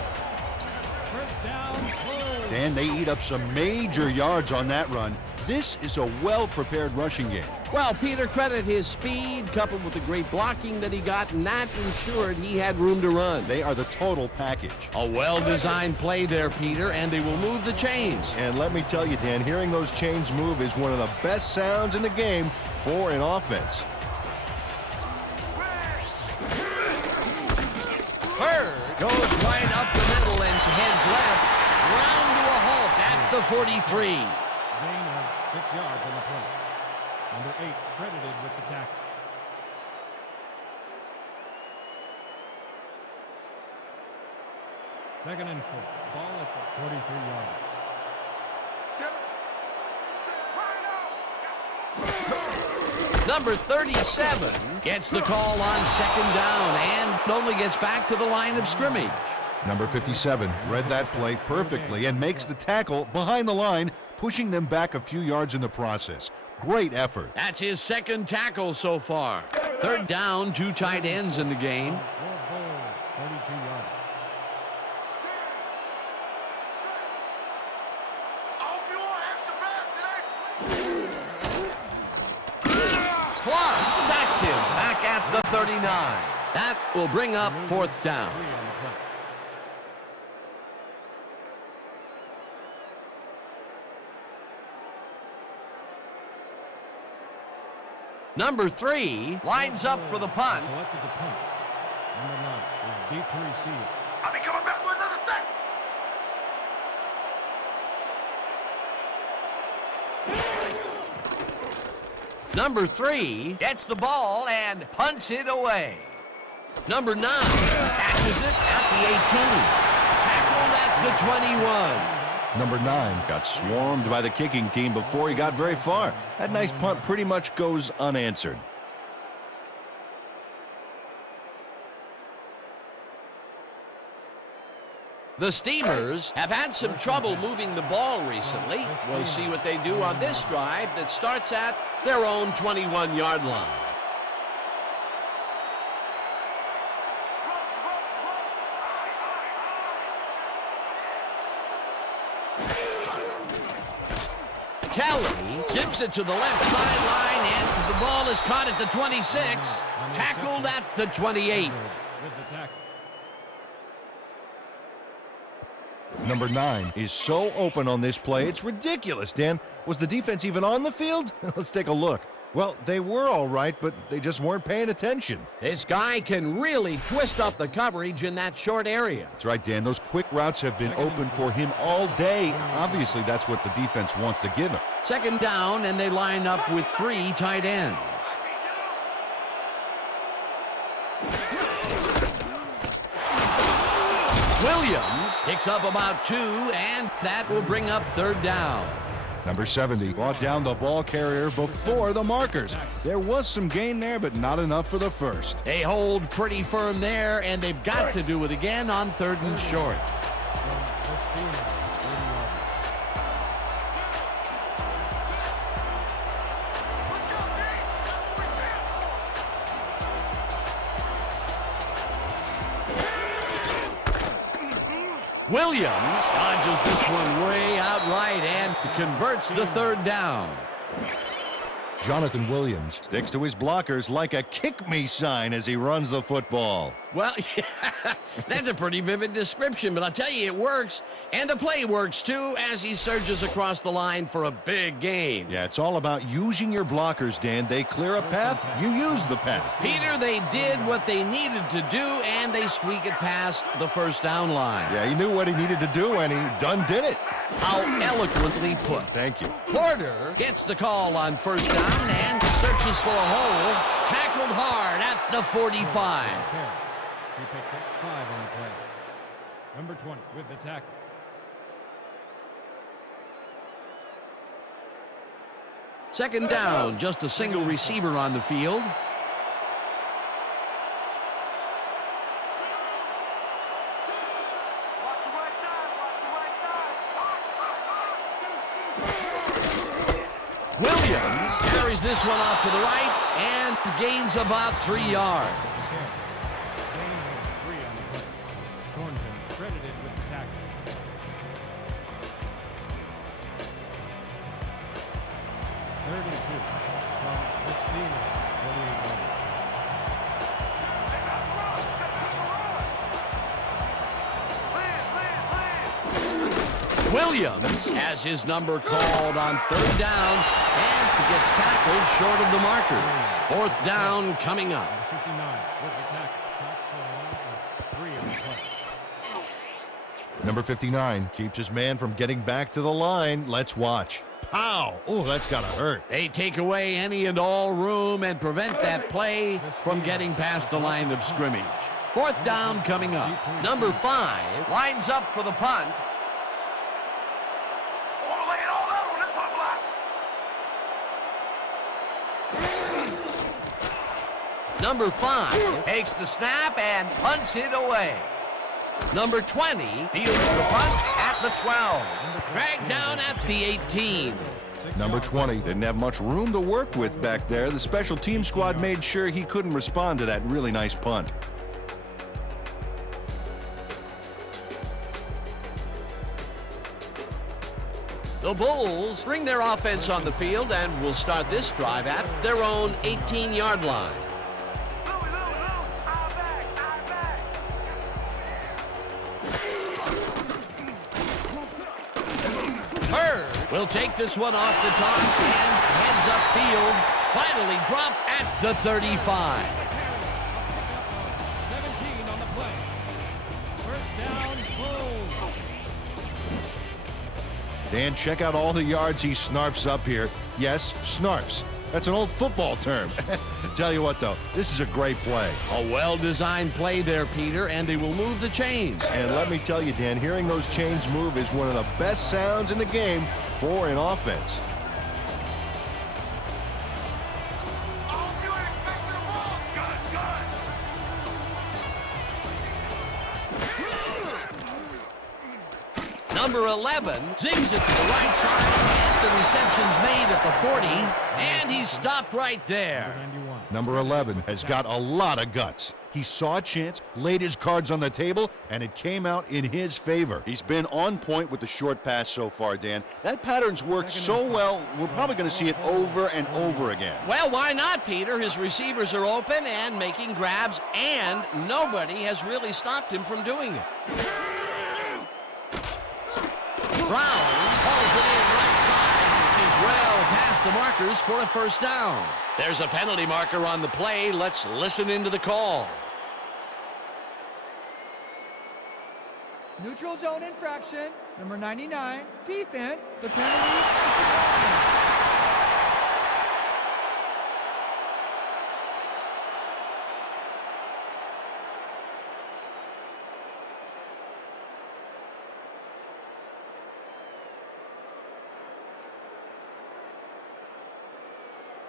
First down. Bulls. And they eat up some major yards on that run. This is a well-prepared rushing game. Well, Peter, credit his speed coupled with the great blocking that he got, and that ensured he had room to run. They are the total package. A well-designed play there, Peter, and they will move the chains. And let me tell you, Dan, hearing those chains move is one of the best sounds in the game for an offense. Hurd goes right up the middle and heads left, round to a halt at the 43. Gain of 6 yards on the play. Number 8 credited with the tackle. Second and 4. Ball at the 43-yard line. Number 37 gets the call on second down and only gets back to the line of scrimmage. Number 57 read that play perfectly and makes the tackle behind the line, pushing them back a few yards in the process. Great effort. That's his second tackle so far. Third down, 2 tight ends in the game. 4 Bulls, 32 yards. Clark sacks him back at the 39. That will bring up fourth down. 3 on the play. Number 3 lines up for the punt. Selected to punt. Number 9 is deep to receive. I'll be coming back for another set. Number 3 gets the ball and punts it away. Number 9 catches it at the 18. Tackled at the 21. Number 9 got swarmed by the kicking team before he got very far. That nice punt pretty much goes unanswered. The Steamers have had some trouble moving the ball recently. We'll see what they do on this drive that starts at their own 21-yard line. Kelly Zips it to the left sideline, and the ball is caught at the 26. Tackled at the 28. With the tackle. Number 9 is so open on this play, it's ridiculous, Dan. Was the defense even on the field? Let's take a look. Well, they were all right, but they just weren't paying attention. This guy can really twist up the coverage in that short area. That's right, Dan. Those quick routes have been open for him all day. Obviously, that's what the defense wants to give him. Second down, and they line up with 3 tight ends. Williams picks up about 2, and that will bring up third down. Number 70 brought down the ball carrier before the markers. There was some gain there, but not enough for the first. They hold pretty firm there, and they've got to do it again on 3rd and short. From the Steelers. 30 yards. Williams dodges this one way outright and converts the third down. Jonathan Williams sticks to his blockers like a kick-me sign as he runs the football. Well, that's a pretty vivid description, but I'll tell you, it works. And the play works, too, as he surges across the line for a big gain. Yeah, it's all about using your blockers, Dan. They clear a path, you use the path. Peter, they did what they needed to do, and they squeak it past the first down line. Yeah, he knew what he needed to do, and he done did it. How eloquently put. Thank you. Porter gets the call on first down and searches for a hole. Tackled hard at the 45. He picks up 5 on the play. Number 20 with the tackle. Second down, just a single receiver on the field. Watch the right side. Watch the right side. Williams carries this one off to the right and gains about 3 yards. Gain of 3 on the play. Thornton credited with the tackle. Third and 2 from the Steelers. 48 yards. Williams has his number called on third down and gets tackled short of the markers. Fourth down coming up. 59 with the tackle. Shot for a loss of 3 on the play. Number 59 keeps his man from getting back to the line. Let's watch. Pow! Oh, that's gotta hurt. They take away any and all room and prevent that play from getting past the line of scrimmage. Fourth down coming up. Number 5 lines up for the punt. Oh, lay it all out on that punt block. Number 5 takes the snap and punts it away. Number 20 fields the punt at the 12. Dragged down at the 18. Number 20 didn't have much room to work with back there. The special team squad made sure he couldn't respond to that really nice punt. The Bulls bring their offense on the field and will start this drive at their own 18-yard line. Bird will take this one off the toss and heads upfield. Finally dropped at the 35. 17 on the play. First down, Bulls. Dan, check out all the yards he snarfs up here. Yes, snarfs. That's an old football term. Tell you what, though, this is a great play. A well-designed play there, Peter, and they will move the chains. And let me tell you, Dan, hearing those chains move is one of the best sounds in the game for an offense. Number 11 zings it to the right side, and the reception's made at the 40, and he's stopped right there. 91. Number 11 has got a lot of guts. He saw a chance, laid his cards on the table, and it came out in his favor. He's been on point with the short pass so far, Dan. That pattern's worked so well, we're probably going to see it over and over again. Well, why not, Peter? His receivers are open and making grabs, and nobody has really stopped him from doing it. Brown hauls it in right side. He's well past the markers for a first down. There's a penalty marker on the play. Let's listen into the call. Neutral zone infraction, number 99, defense. The penalty is declined.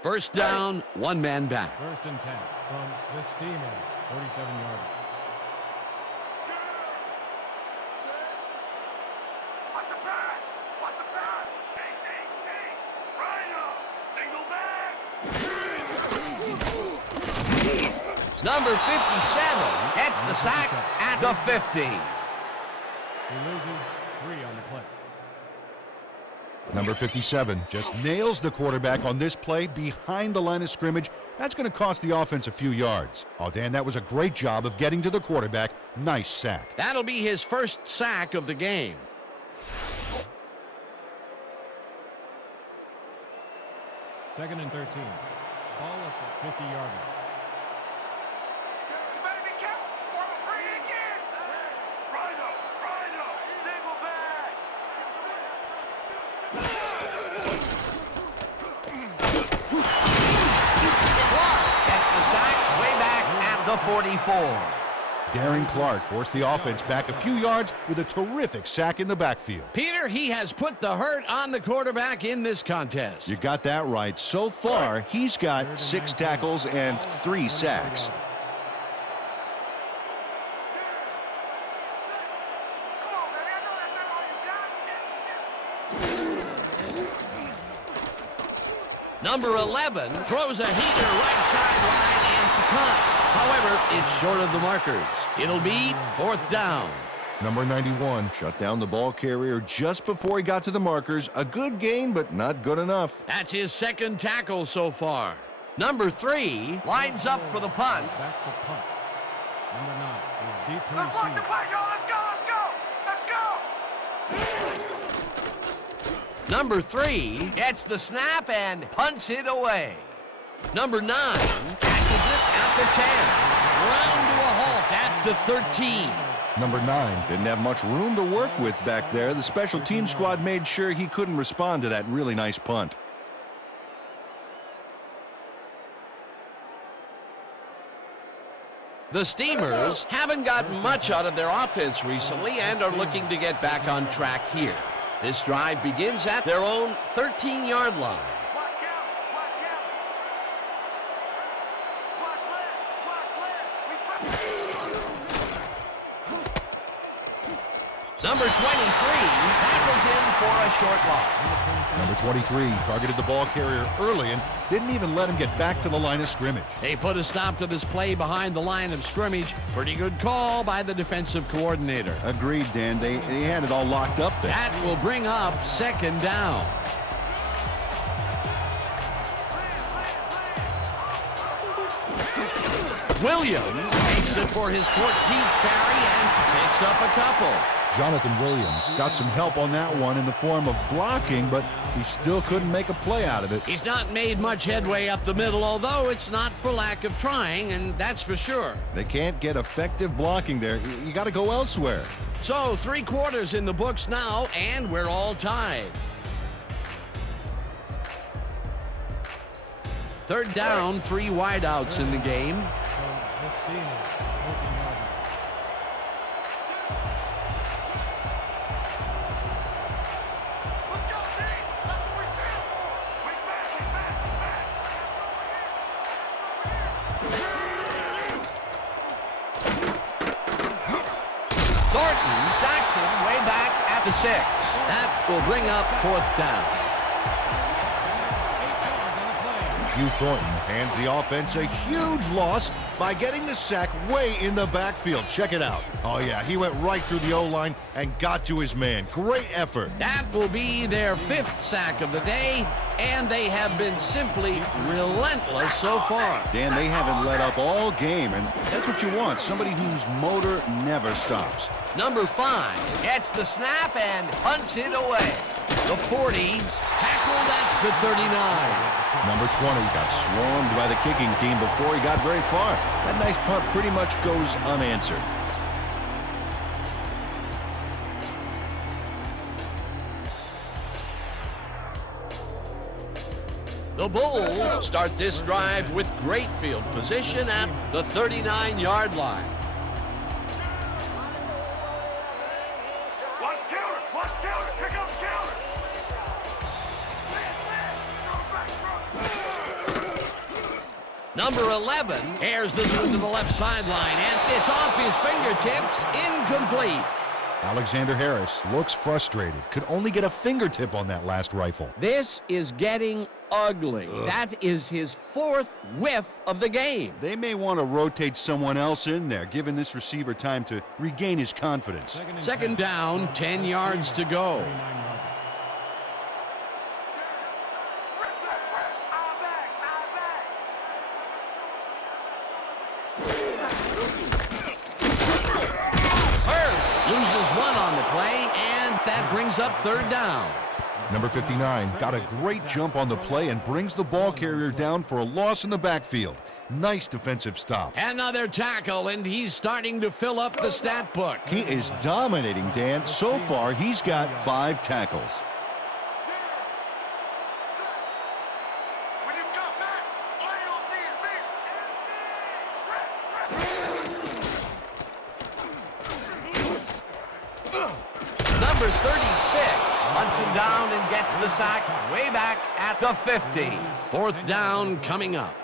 First down, one man back. 1st and 10 from the Steelers, 47-yard. Watch the pass! Watch the pass! Hey! Single back! Number 57 gets the sack at the 50. He loses 3 on the play. Number 57 just nails the quarterback on this play behind the line of scrimmage. That's going to cost the offense a few yards. Oh, Dan, that was a great job of getting to the quarterback. Nice sack. That'll be his first sack of the game. Second and 13. Ball at the 50-yard line. You better be careful! Or I'm free again! Rhino! Single back! Clark gets the sack way back at the 44. Darren Clark forced the offense back a few yards with a terrific sack in the backfield. Peter, he has put the hurt on the quarterback in this contest. You got that right. So far, he's got 6 tackles and 3 sacks. Come on, baby! I know that's not all you got! Number 11 throws a heater right sideline and punt. However, it's short of the markers. It'll be 4th down. Number 91 Shut down the ball carrier just before he got to the markers. A good gain, but not good enough. That's his second tackle so far. Number 3 lines up for the punt. Back to punt. Number 9 is Let's watch the DTC. play, y'all! Let's go! Number 3 gets the snap and punts it away. Number 9 catches it at the 10. Round to a halt at the 13. Number 9 Didn't have much room to work with back there. The special team squad made sure he couldn't respond to that really nice punt. The Steamers haven't gotten much out of their offense recently and are looking to get back on track here. This drive begins at their own 13-yard line. Watch out! Watch left! Number 23 tackles in for a short loss. Number 23 targeted the ball carrier early and didn't even let him get back to the line of scrimmage. They put a stop to this play behind the line of scrimmage. Pretty good call by the defensive coordinator. Agreed, Dan. They had it all locked up there. That will bring up 2nd down. Williams takes it for his 14th carry and picks up a couple. Jonathan Williams got some help on that one in the form of blocking, but he still couldn't make a play out of it. He's not made much headway up the middle, although it's not for lack of trying, and that's for sure. They can't get effective blocking there. You got to go elsewhere. So 3 quarters in the books now, and we're all tied. 3rd down, 3 wideouts in the game. From the Steelers, 14-yard line. Let's go, team! That's what we're here for! We back! Thornton sacks him way back at the 6. That will bring up 4th down. Hugh Thornton. Hands the offense a huge loss by getting the sack way in the backfield. Check it out. Oh, yeah, he went right through the O-line and got to his man. Great effort. That will be their 5th sack of the day, and they have been simply relentless so far. Dan, they haven't let up all game, and that's what you want, somebody whose motor never stops. Number 5 gets the snap and punts it away. The 40 tackled at the 39. Number 20 got swarmed by the kicking team before he got very far. That nice punt pretty much goes unanswered. The Bulls start this drive with great field position at the 39-yard line. Watch counter! Watch counter! Pick up counter! Number 11 airs this one to the left sideline, and it's off his fingertips, incomplete. Alexander Harris looks frustrated. Could only get a fingertip on that last rifle. This is getting ugly. That is his 4th whiff of the game. They may want to rotate someone else in there, giving this receiver time to regain his confidence. Second down, 10 yards to go. Loses one on the play, and that brings up 3rd down. Number 59 got a great jump on the play and brings the ball carrier down for a loss in the backfield. Nice defensive stop. Another tackle, and he's starting to fill up the stat book. He is dominating, Dan. So far, he's got 5 tackles. When you come back, play on Number 36 hunts him down and gets the sack way back at the 50. 4th down coming up.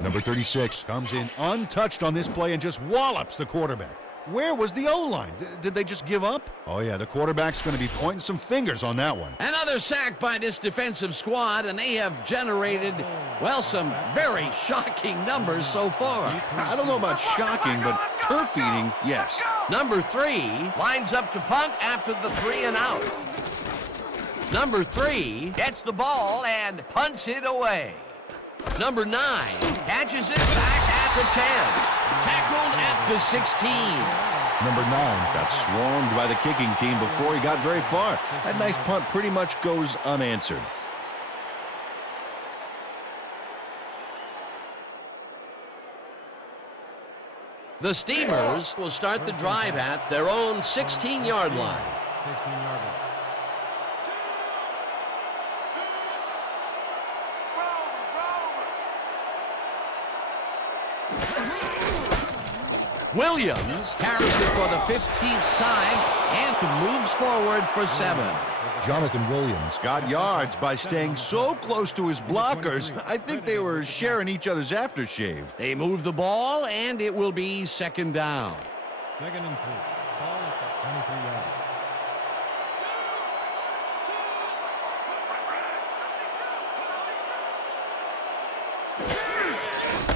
Number 36 comes in untouched on this play and just wallops the quarterback. Where was the O-line? Did they just give up? Oh, yeah, the quarterback's going to be pointing some fingers on that one. Another sack by this defensive squad, and they have generated, well, some very shocking numbers so far. I don't know about shocking, but turf eating, yes. Number 3 lines up to punt after the 3 and out. Number 3 gets the ball and punts it away. Number 9 catches it back at the 10. Tackled at the 16. Number 9 got swarmed by the kicking team before he got very far. That nice punt pretty much goes unanswered. The Steamers will start the drive at their own 16-yard line. 16-yard line. Williams carries it for the 15th time and moves forward for 7. Jonathan Williams Got yards by staying so close to his blockers. I think they were sharing each other's aftershave. They move the ball, and it will be 2nd down. 2nd and 3. Ball at the 23-yard line.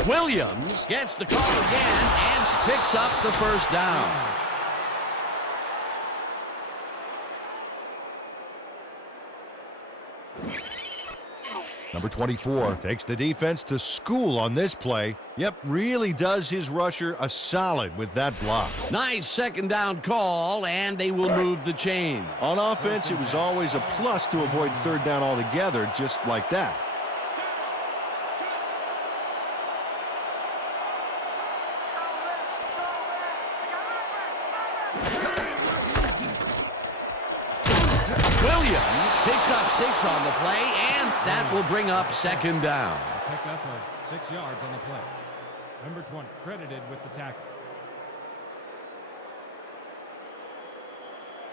Williams gets the call again and picks up the 1st down. Number 24 Takes the defense to school on this play. Yep, really does his rusher a solid with that block. Nice 2nd down call, and they will move the chain. On offense, it was always a plus to avoid 3rd down altogether, just like that. Williams picks up 6 on the play, and that will bring up 2nd down. Pick up of 6 yards on the play. Number 20 credited with the tackle.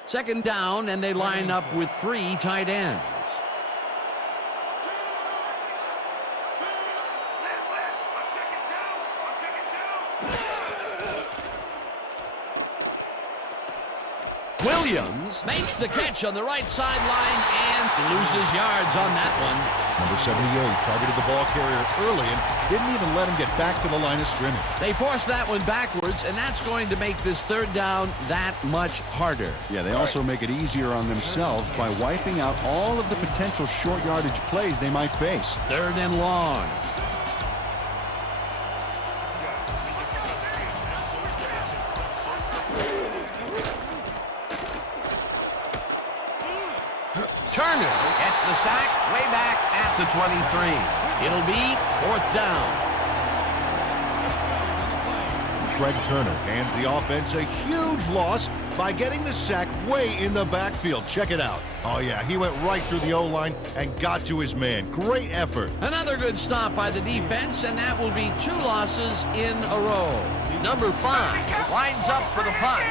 2nd down, and they line up with 3 tight ends. Williams makes the catch on the right sideline and loses yards on that one. Number Number 78 targeted the ball carrier early and didn't even let him get back to the line of scrimmage. They forced that one backwards, and that's going to make this third down that much harder. Yeah, they also make it easier on themselves by wiping out all of the potential short yardage plays they might face. Third and long. Turner gets the sack way back at the 23. It'll be fourth down. Greg Turner hands the offense a huge loss by getting the sack way in the backfield. Check it out. Oh, yeah, he went right through the O-line and got to his man. Great effort. Another good stop by the defense, and that will be 2 losses in a row. Number 5 lines up for the punt.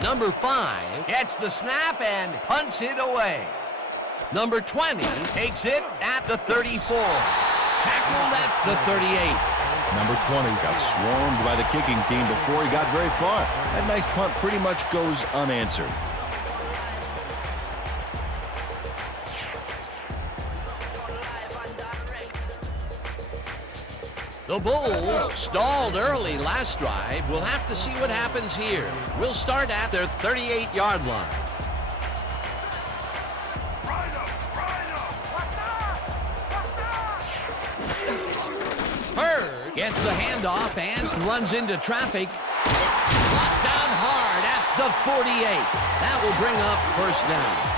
Number 5 gets the snap and punts it away. Number 20 takes it at the 34. Tackled at the 38. Number 20 got swarmed by the kicking team before he got very far. That nice punt pretty much goes unanswered. The Bulls stalled early last drive. We'll have to see what happens here. We'll start at their 38-yard line. Bird gets the handoff and runs into traffic. Brought down hard at the 48. That will bring up first down.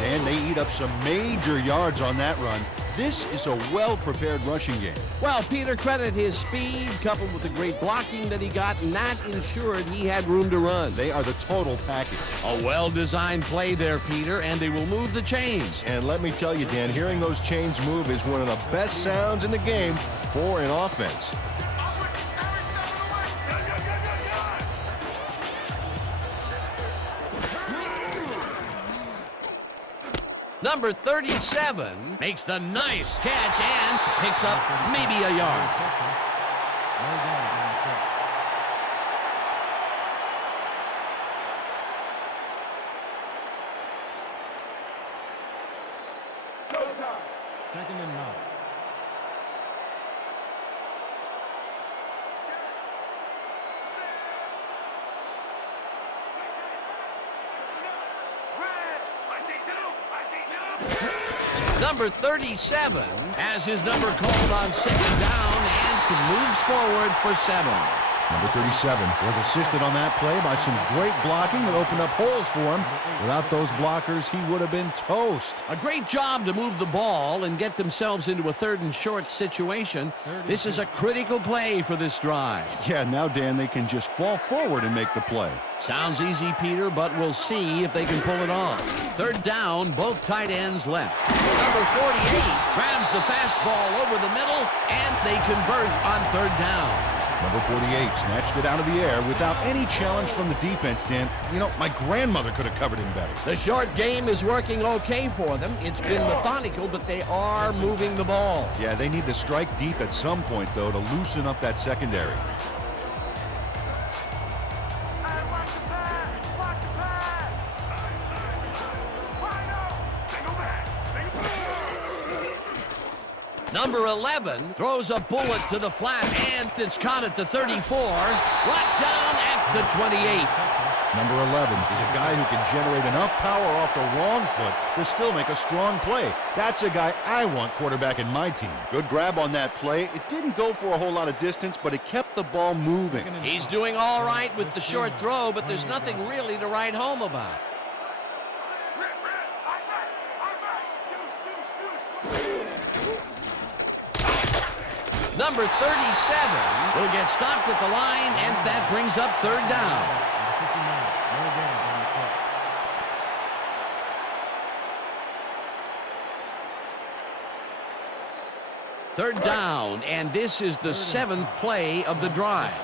And they eat up some major yards on that run. This is a well-prepared rushing game. Well, Peter, credit his speed coupled with the great blocking that he got, and that ensured he had room to run. They are the total package. A well-designed play there, Peter, and they will move the chains. And let me tell you, Dan, hearing those chains move is one of the best sounds in the game for an offense. Number 37 makes the nice catch and picks up maybe a yard. Second and 9. Number 37 has his number called on second down and moves forward for 7. Number 37 was assisted on that play by some great blocking that opened up holes for him. Without those blockers, he would have been toast. A great job to move the ball and get themselves into a third and short situation. This is a critical play for this drive. Yeah, now, Dan, they can just fall forward and make the play. Sounds easy, Peter, but we'll see if they can pull it off. Third down, both tight ends left. Number 48 grabs the fastball over the middle, and they convert on third down. Number 48 snatched it out of the air without any challenge from the defense, Dan. You know, my grandmother could have covered him better. The short game is working okay for them. It's been methodical, but they are moving the ball. Yeah, they need to strike deep at some point, though, to loosen up that secondary. Number 11 throws a bullet to the flat, and it's caught at the 34. Brought down at the 28. Number 11 is a guy who can generate enough power off the wrong foot to still make a strong play. That's a guy I want quarterback in my team. Good grab on that play. It didn't go for a whole lot of distance, but it kept the ball moving. He's doing all right with the short throw, but there's nothing really to write home about. Number 37 will get stopped at the line, and that brings up third down. Third down, and this is the 7th play of the drive.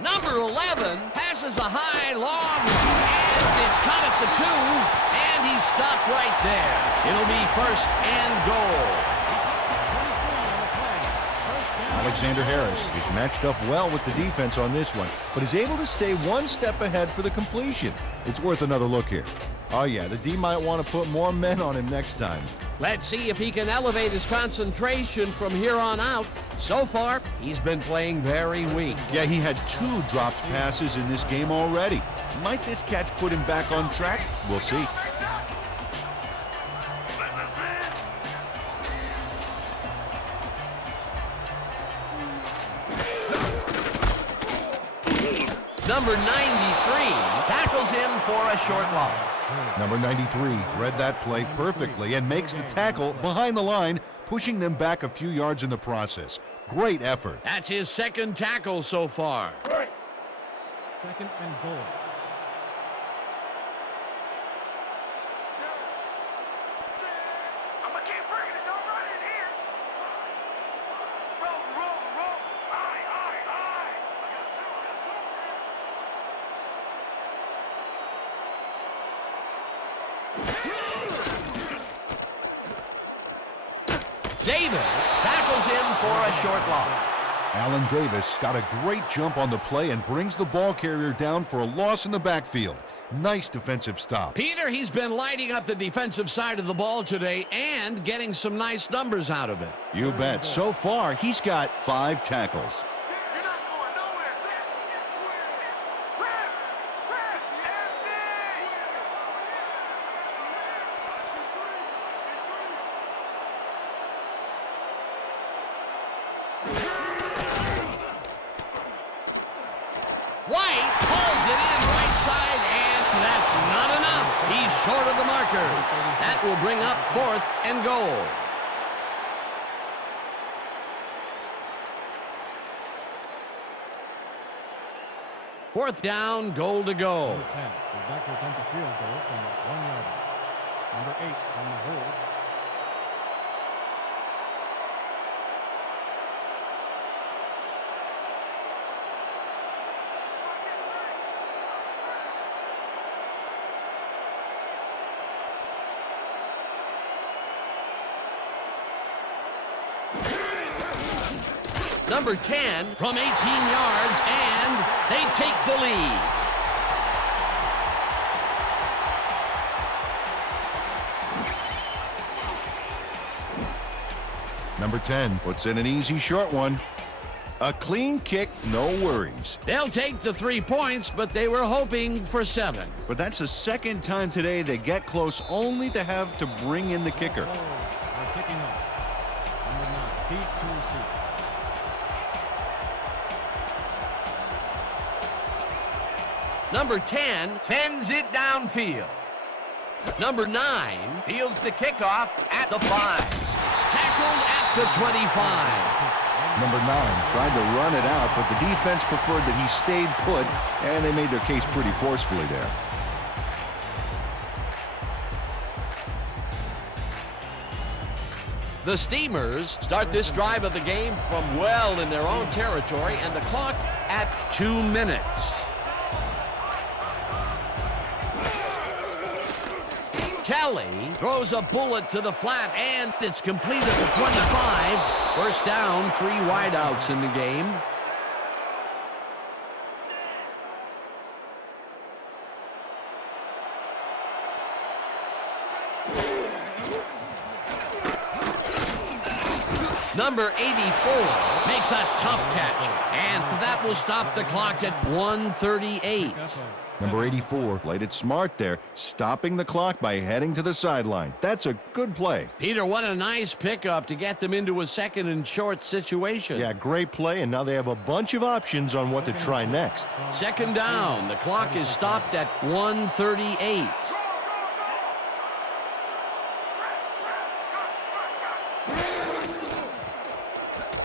Number 11 passes a high, long, and it's caught at the 2, and And he's stopped right there. It'll be first and goal. Alexander Harris is matched up well with the defense on this one, but is able to stay one step ahead for the completion. It's worth another look here. Oh yeah, the D might want to put more men on him next time. Let's see if he can elevate his concentration from here on out. So far, he's been playing very weak. Yeah, he had 2 dropped passes in this game already. Might this catch put him back on track? We'll see. Number 93 tackles him for a short loss. Number 93 read that play perfectly and makes the tackle behind the line, pushing them back a few yards in the process. Great effort. That's his second tackle so far. Second and goal. I'm gonna keep bringing it. Don't run in here. Roll, roll, roll. Aye, aye, aye. Davis tackles him for a short loss. Allen Davis got a great jump on the play and brings the ball carrier down for a loss in the backfield. Nice defensive stop. Peter, he's been lighting up the defensive side of the ball today and getting some nice numbers out of it. You bet. So far, he's got 5 tackles. You're not going nowhere. Rip, White pulls it in right side, and that's not enough. He's short of the marker. That will bring up 4th and goal. Fourth down, goal to go. Number 10 is back to attempt a field goal from the 1-yard line. Number 8 on the hold. Number 10 from 18 yards, and they take the lead. Number 10 puts in an easy short one. A clean kick, no worries. They'll take the 3 points, but they were hoping for 7. But that's the second time today they get close only to have to bring in the kicker. They're kicking off. Number 9, deep to receive. Number 10 sends it downfield. Number 9 fields the kickoff at the 5. Tackled at the 25. Number 9 tried to run it out, but the defense preferred that he stayed put, and they made their case pretty forcefully there. The Steamers start this drive of the game from well in their own territory, and the clock at 2 minutes. Kelly throws a bullet to the flat, and it's complete at the 25. First down, 3 wideouts in the game. Number 84 makes a tough catch, and that will stop the clock at 1:38. Number 84 played it smart there, stopping the clock by heading to the sideline. That's a good play. Peter, what a nice pickup to get them into a second and short situation. Yeah, great play, and now they have a bunch of options on what to try next. Second down, the clock is stopped at 1:38.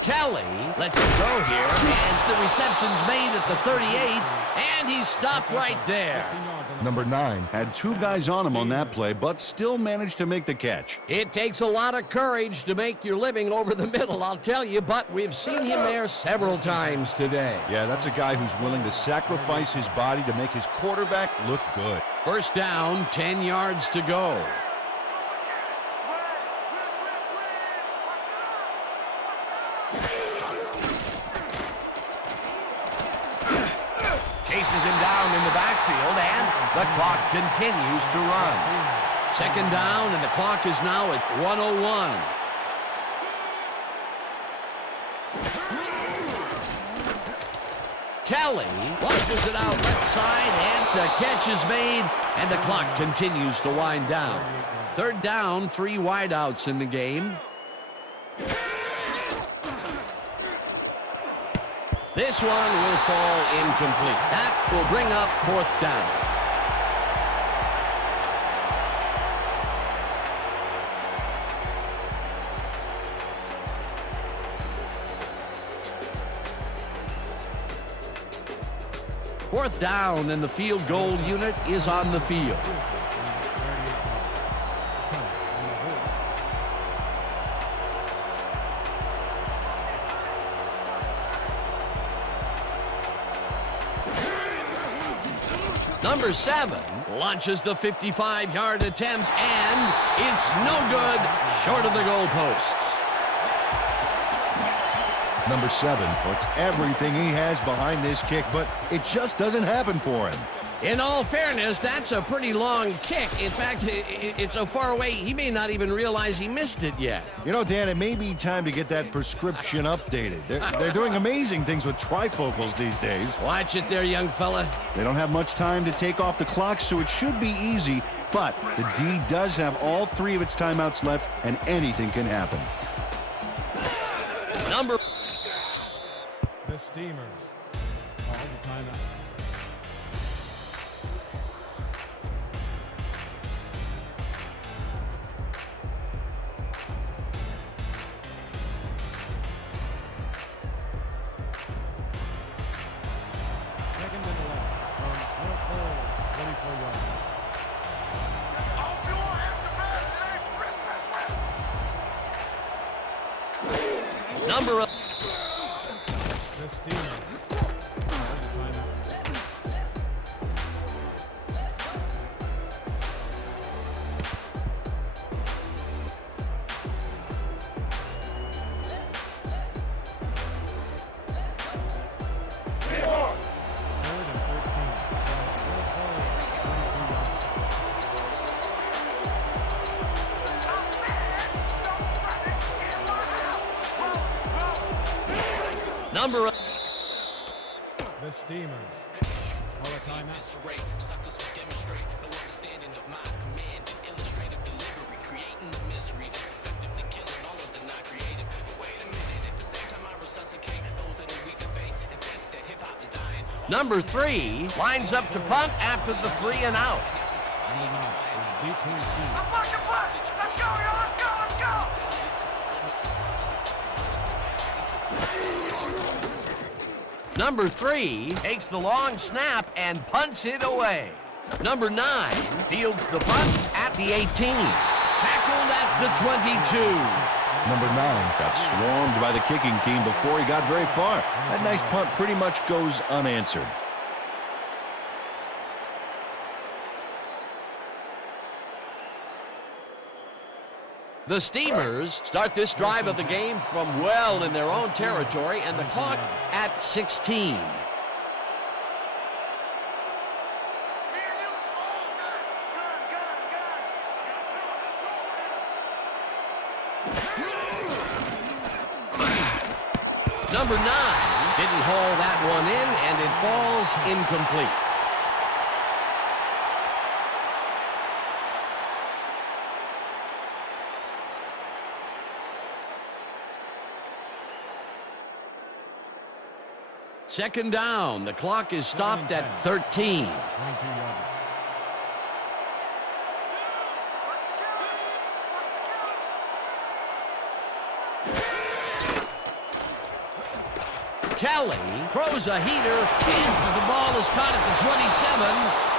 Kelly lets it go here, and the reception's made at the 38, and he's stopped right there. Number 9 had 2 guys on him on that play, but still managed to make the catch. It takes a lot of courage to make your living over the middle, I'll tell you, but we've seen him there several times today. Yeah, that's a guy who's willing to sacrifice his body to make his quarterback look good. First down, 10 yards to go. Chases him down in the backfield, and the clock continues to run. Second down, and the clock is now at 1:01. Kelly launches it out left side, and the catch is made, and the clock continues to wind down. Third down, 3 wideouts in the game. This one will fall incomplete. That will bring up fourth down. Fourth down, and the field goal unit is on the field. Number 7 launches the 55-yard attempt, and it's no good, short of the goalposts. Number 7 puts everything he has behind this kick, but it just doesn't happen for him. In all fairness, that's a pretty long kick. In fact, it's so far away, he may not even realize he missed it yet. You know, Dan, it may be time to get that prescription updated. They're doing amazing things with trifocals these days. Watch it there, young fella. They don't have much time to take off the clock, so it should be easy, but the D does have all 3 of its timeouts left, and anything can happen. Number The Steamers call the timeout. Second and 11 from North Pole, 24 yards. Hope you all have the best. number The Steamers call the timeout. Third and 13 from North Pole, 22 yards. number The Steamers call a timeout. Suckers who demonstrate no understanding of my command and illustrative delivery, creating the misery that's effectively killing all of the non-creative. But wait a minute, at the same time I resuscitate those that are weak of faith and think that hip-hop is dying. number 3 lines up to punt after the 3 and out. Number 9 is D2C. I'm fucking push. Let's go, yo. Let's go. Let's go. Number 3 takes the long snap and punts it away. Number 9 fields the punt at the 18. Tackled at the 22. Number 9 got swarmed by the kicking team before he got very far. That nice punt pretty much goes unanswered. The Steamers start this drive of the game from well in their own territory, and the clock at 16. Number 9 didn't haul that one in, and it falls incomplete. Second down. The clock is stopped at 13. 22 yards. Kelly throws a heater, and the ball is caught at the 27.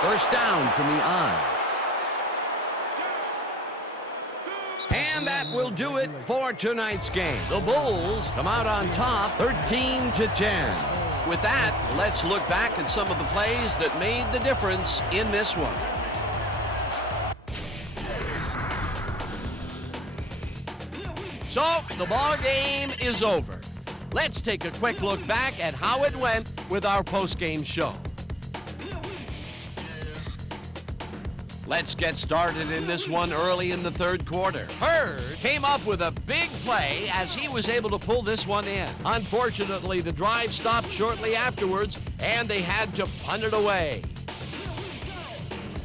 First down from the I. And that will do it for tonight's game. The Bulls come out on top, 13-10. With that, let's look back at some of the plays that made the difference in this one. So the ball game is over. Let's take a quick look back at how it went with our post-game show. Let's get started in this one early in the third quarter. Hurd came up with a big play as he was able to pull this one in. Unfortunately, the drive stopped shortly afterwards, and they had to punt it away.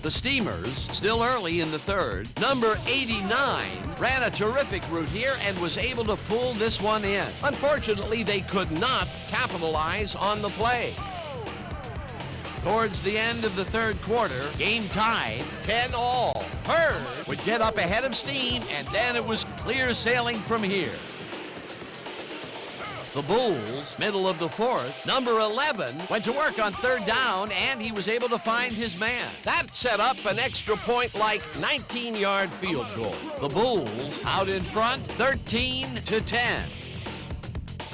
The Steamers, still early in the third, number 89, ran a terrific route here and was able to pull this one in. Unfortunately, they could not capitalize on the play. Towards the end of the third quarter, game tied 10-all. Hurd would get up ahead of steam, and then it was clear sailing from here. The Bulls, middle of the fourth, number 11, went to work on third down, and he was able to find his man. That set up an extra point-like 19-yard field goal. The Bulls out in front, 13-10.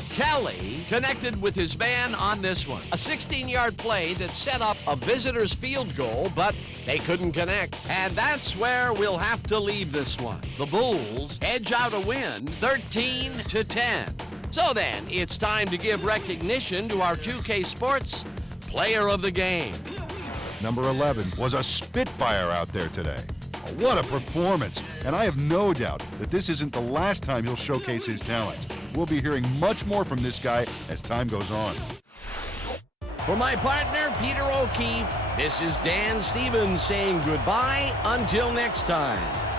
Kelly connected with his man on this one. A 16-yard play that set up a visitor's field goal, but they couldn't connect. And that's where we'll have to leave this one. The Bulls edge out a win, 13-10. So then, it's time to give recognition to our 2K Sports Player of the Game. Number 11 was a spitfire out there today. What a performance! And I have no doubt that this isn't the last time he'll showcase his talents. We'll be hearing much more from this guy as time goes on. For my partner, Peter O'Keefe, this is Dan Stevens saying goodbye until next time.